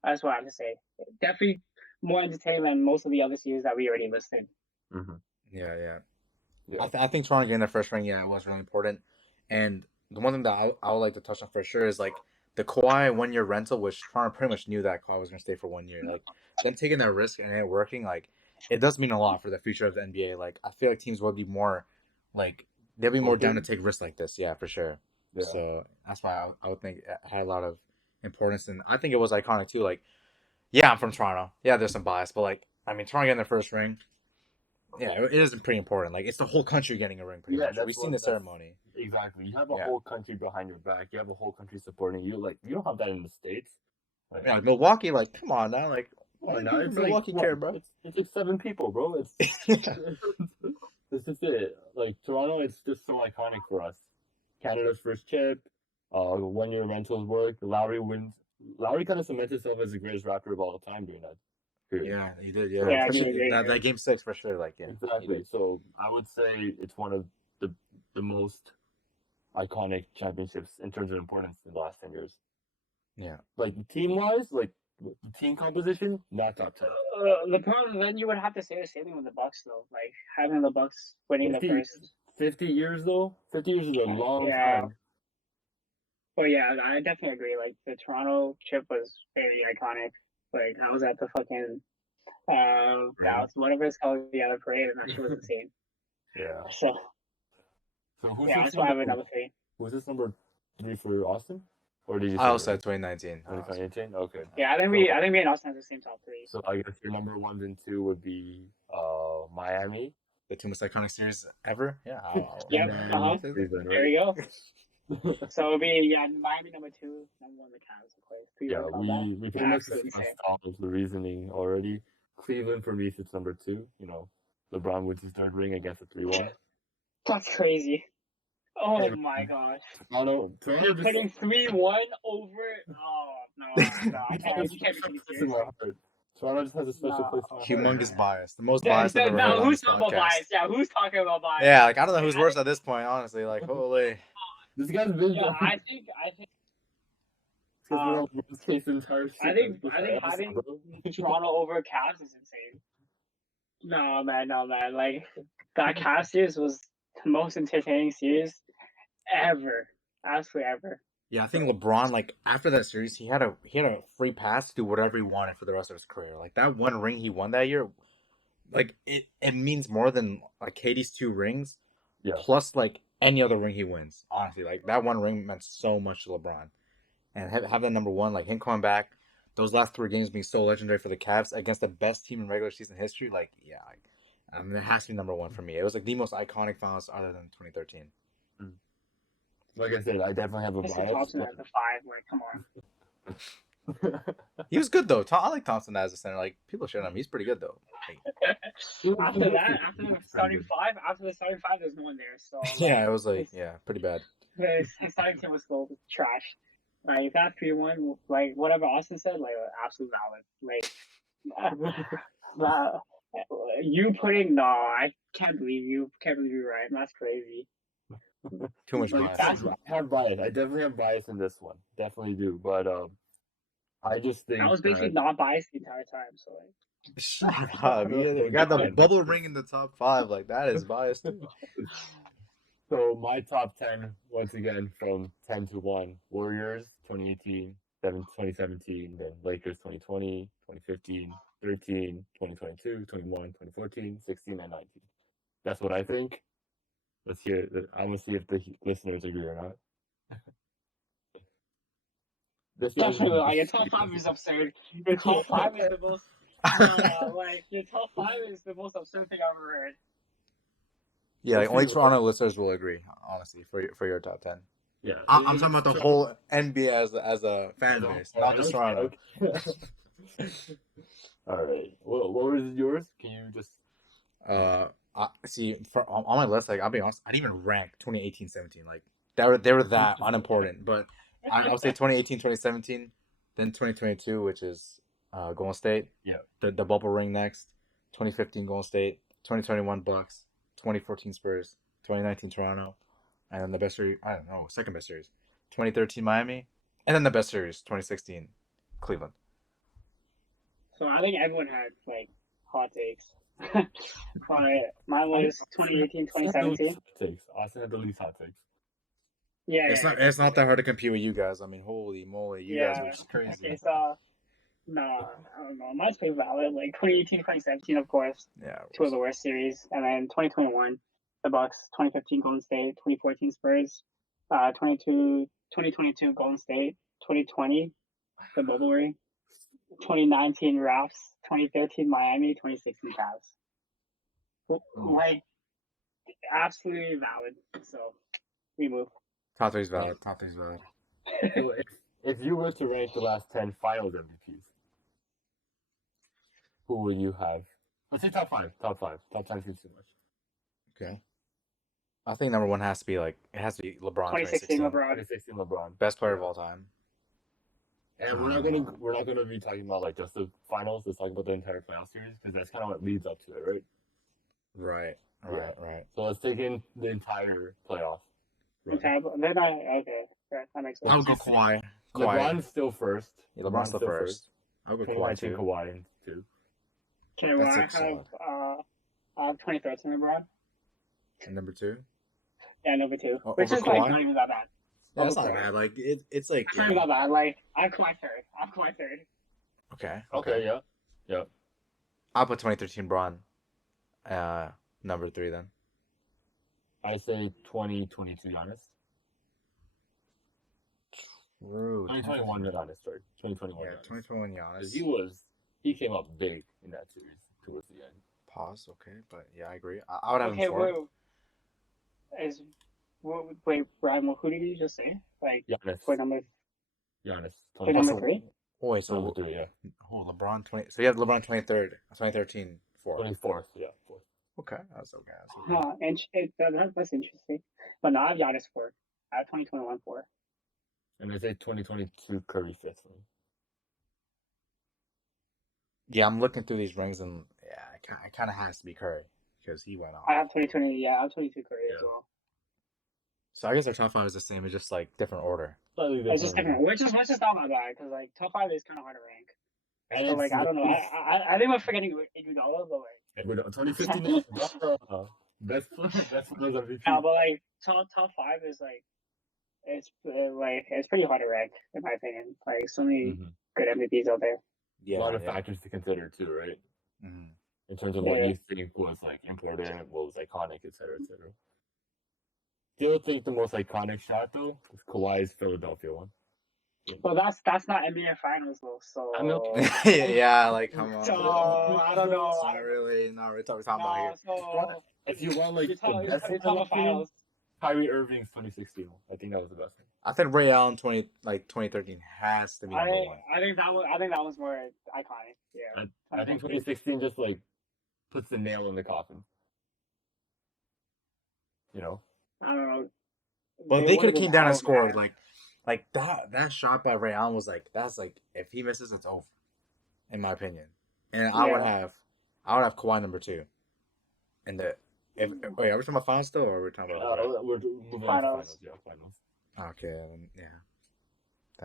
That's what I have to say. Definitely more entertaining than most of the other series that we already listed. Mm-hmm. Yeah. I think Toronto getting their first ring, yeah, it was really important. And the one thing that I would like to touch on for sure is like the Kawhi 1 year rental, which Toronto pretty much knew that Kawhi was going to stay for 1 year. Like them taking that risk and it working, like it does mean a lot for the future of the NBA. Like I feel like teams would be more like they'll be more down to take risks like this. Yeah, for sure. Yeah. So that's why I would think it had a lot of importance, and I think it was iconic too. Like, yeah, I'm from Toronto. Yeah, there's some bias, but like I mean, Toronto getting their first ring. Yeah, it is pretty important. Like, it's the whole country getting a ring, pretty much. We've seen the ceremony. Exactly. You have a whole country behind your back. You have a whole country supporting you. Like, you don't have that in the States. Like Milwaukee, like, come on now. Like, Oh, Hey, now you're it's from like Milwaukee, what? care, bro. It's like 7 people, bro. It's this is it. Like Toronto, it's just so iconic for us. Canada's first chip. 1 year rentals work. Lowry wins. Lowry kind of cemented himself as the greatest Raptor of all time during that period. Yeah, you did. Yeah, So Yeah, I do especially agree. that game six for sure. Like, yeah, you exactly. did. So I would say it's one of the the most iconic championships in terms of importance in the last 10 years. Yeah. Like team wise, like the team composition, not top 10. LeBron, then you would have to say the same thing with the Bucks, though. Like having the Bucks winning the 50, first. 50 years though. 50 years is a long Yeah, time. but yeah, I definitely agree. Like the Toronto chip was very iconic. Like I was at the fucking Right? Dallas, whatever it's called, the other parade, and that shit was insane. Yeah. So So who's yeah, this that's why I number? have number three. Who's this number 3 for Austin? Or did you I say also already? said 2019. 2018? Okay. Yeah, So I think me and Austin have the same top three. so I guess your number ones and two would be Miami. The two most iconic series ever. Yeah. Yep. And Uh huh. Cleveland, There you go. right? So it'll be Miami number two, number one the Cavs, of course. Yeah, Cleveland comeback. we pretty much Absolutely discussed insane. all of the reasoning already. Cleveland for me sits number two. You know, LeBron wins his third ring against a 3-1. That's crazy. Oh Hey, my gosh. Toronto You're just putting 3-1 over. Oh no, I can't. You can't be taking place in my seriously. heart. Toronto just has a special No. place in my heart. Humongous bias. The most bias I've ever heard No, on who's this talking about podcast. bias? Yeah, who's talking about bias? Yeah, like I don't know who's I worse think- at this point, honestly. Like, holy. This guy's been Yeah, I think worst case entire I think having Toronto over Cavs is insane. No man. Like that Cavs series was the most entertaining series ever. Absolutely ever. Yeah, I think LeBron, like after that series, he had a free pass to do whatever he wanted for the rest of his career. Like that one ring he won that year, like it means more than like Katie's two rings, Yeah. plus like any other ring he wins. Honestly, like that one ring meant so much to LeBron, and have that number one, like him coming back, those last three games being so legendary for the Cavs against the best team in regular season history. Like, yeah, like, I mean, it has to be number one for me. It was like the most iconic finals other than 2013. Like I said, I definitely have a Mr. bias. Thompson at the 5. Like, come on. He was good though. I like Thompson as a center. Like people shit on him. He's pretty good though. Like, After the starting five, there's no one there. So yeah, it was like pretty bad. his starting team was still trash. Like if that 3-1, like whatever Austin said, like absolute valid. Like you putting I can't believe you're right. That's crazy. Too much Like, bias. I have bias. I definitely have bias in this one. Definitely do. But I just think I was basically not biased the entire time. So like, Shut up. You got the bubble ring in the top 5. Like that is biased too. So my top 10 once again from 10 to 1: Warriors 2018, 2017, then Lakers 2020, 2015, 13, 2022, 21, 2014, 16, and 19. That's what I think. Let's hear. I want to see if the listeners agree or not. This definitely, like your top 5 is absurd. Your top 5 is the most. Like your top 5 is the most absurd thing I've ever heard. Yeah, like only Toronto listeners will agree, honestly, for your top 10. Yeah, I'm talking about the whole NBA as a fan base, not just Toronto. All right. What was yours? Can you just? See, on my list, like I'll be honest, I didn't even rank 2018-17. Like they were that unimportant. But I'll say 2018, 2017, then 2022, which is Golden State. Yeah. The bubble ring next. 2015 Golden State. 2021 Bucks. 2014 Spurs. 2019 Toronto. And then the best series, I don't know, second best series, 2013 Miami. And then the best series, 2016 Cleveland. So I think everyone had like hot takes. Mine was 2018, 2017. Austin had the least hot takes. Yeah, It's not that hard to compete with you guys. I mean, holy moly, you guys are just crazy. It's no, I don't know. Mine's pretty valid. Like 2018, 2017, of course. Yeah. Two of the worst series, and then 2021, the Bucks. 2015 Golden State. 2014 Spurs. 2022 Golden State. 2020 the bubble ring. 2019 Raps. 2013 Miami. 2016 Cavs. Like absolutely valid. So we move. Top 3's valid. Top 3's valid. So if you were to rank the last 10 Finals MVPs, who will you have? Let's say top five. Top five. Top 10 seems too much. Okay. I think number one has to be like it has to be LeBron 2016 2016, LeBron. 2016 LeBron. best player of Yeah. all time. And we're not gonna be talking about like just the finals. Let's talk about the entire playoff series because that's kind of what leads up to it, right? Right. So let's take in the entire playoff run. Then okay, that makes I would sense. go Kawhi. LeBron's still first. Yeah, LeBron's still first. I would go Kawhi 2019 too. Kawhi in two. Okay, well, That's solid. I have 2013 LeBron. And number two. Yeah, number two, Oh, which over is like Kawhi? not even that bad. Yeah, that's Over not Kawhi. bad. Like it's like It's not even that bad. Like I'm Kawhi third. okay. Okay, yeah. I'll put 2013 Braun. Number three then. I say 2022 Giannis. True. 2021 Giannis, sorry. 2021 Yeah, Giannis. 2021 'Cause Giannis. he came up big in that series towards the end. Pause. Okay, but yeah, I agree. I would have Okay, him fourth. wait, Ryan, who did you just say? Like Giannis. for number Giannis. for number three? Oh wait, so Number three, yeah. LeBron 20. So you have LeBron 2013 fourth. 24th, yeah. Fourth. Okay, that's okay. Huh, and that's interesting. But no, I have Giannis fourth. I have 2021 fourth. And I say 2022 Curry fifth for me. Yeah, I'm looking through these rings and yeah, it kind of has to be Curry because he went off. I have 2020. Yeah, I have 22 Curry as Yeah. well. So I guess our top five is the same. It's just like different order. Slightly different. It's just different, which is not that bad because like top five is kind of hard to rank. And So like I don't know. I think we're forgetting Iguodala, but like 2015 best players MVP. no, but like top five is like it's pretty hard to rank in my opinion. Like so many good MVPs out there. Yeah, a lot of factors to consider too, right? Mm-hmm. In terms of what you think was like important, what was iconic, etc., etc. Still think the most iconic shot though is Kawhi's Philadelphia one. Well, that's not NBA Finals though, so I know. Yeah, like come on. So I don't know. Not really talking about here. So If you want like you're the best talking about finals. Kyrie Irving's 2016. I think that was the best one. I think Ray Allen 2013 has to be number one. I think that was more iconic. Yeah. I think 2016 just like puts the nail in the coffin. You know. I don't know. Well, they could have came down and scored like that shot by Ray Allen was like that's like if he misses it's over, in my opinion. And I would have Kawhi number two. And wait, are we talking about finals still or are we talking about we're moving on to finals? Yeah, finals. Okay, yeah.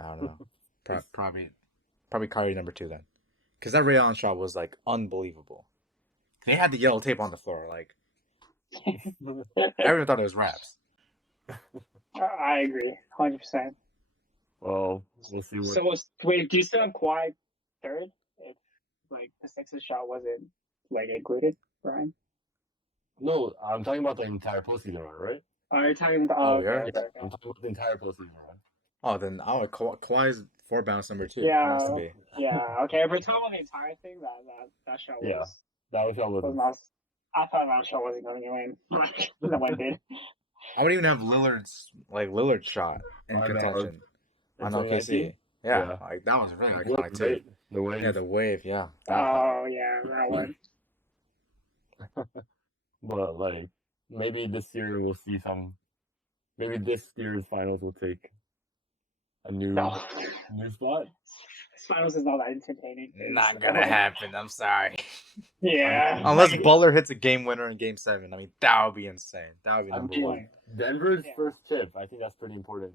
I don't know. Probably Kyrie number two then, because that Ray Allen shot was like unbelievable. They had the yellow tape on the floor, like everyone thought it was raps. I agree, 100%. Well, we'll see. So wait, do you still have Kawhi third? If like the Sixers shot wasn't like included, Brian? No, I'm talking about the entire postseason run, right? Are you talking about? I'm talking about the entire postseason run. Oh, then Kawhi's four bounce number two. Yeah, has to be. Yeah. Okay, if we're talking about the entire thing, that shot was. That shot was not. I thought that shot wasn't going to win. Like no one did. I would even have Lillard's shot in contention on OKC. Yeah, like that was really iconic too. The wave. Yeah, the wave. Yeah. That one. But like maybe this year we'll see some. Maybe this year's finals will take a new spot. This finals is not that entertaining. Not gonna happen. I'm sorry. Yeah. Unless Butler hits a game winner in Game 7, I mean that would be insane. That would be number one. Denver's first tip. I think that's pretty important.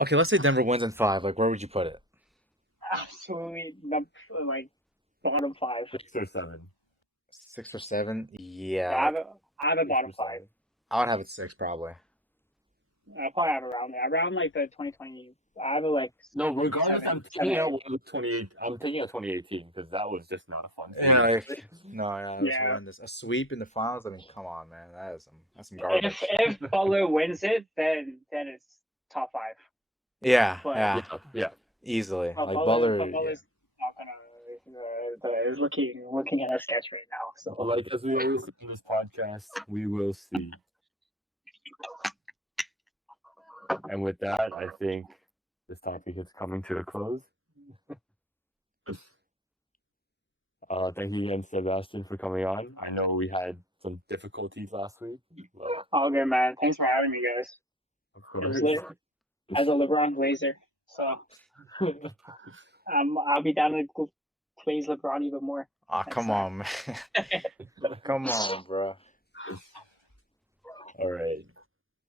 Okay, let's say Denver wins in 5. Like, where would you put it? Absolutely, like bottom 5. 6 or 7. 6 or 7? Yeah. I have a bottom 5. I would have it 6 probably. I'll probably have around there. Around like the 2020. I have it like. No, regardless, I'm taking out one of the 28. I'm taking out 2018 because that was just not a fun. A sweep in the finals. I mean, come on, man, that's some garbage. If Butler wins it, then it's top 5. Yeah, but, yeah, easily. Like Butler's not gonna. Is looking at a sketch right now. So, like as we always say in this podcast, we will see. And with that, I think this topic is coming to a close. Thank you again, Sebastian, for coming on. I know we had some difficulties last week, but All good, man. Thanks for having me, guys. of It was course. lit. As a LeBron Blazer, so I'll be down to plays LeBron even more Ah, next come time. on, man. Come on, bro. All right.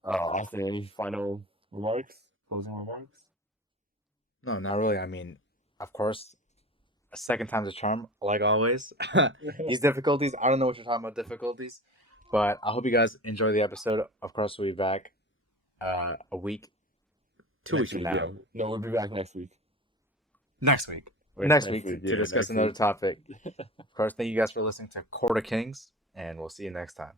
Austin, any final remarks? Closing remarks? No, not really. I mean, of course, a second time's a charm, like always. These difficulties, I don't know what you're talking about, difficulties, but I hope you guys enjoy the episode. Of course, we'll be back a week, 2 weeks Next from week, now. yeah. No, we'll be back next week. Next week. Wait, Next week to yeah, discuss next another week. topic. Of course, thank you guys for listening to Quarter Kings, and we'll see you next time.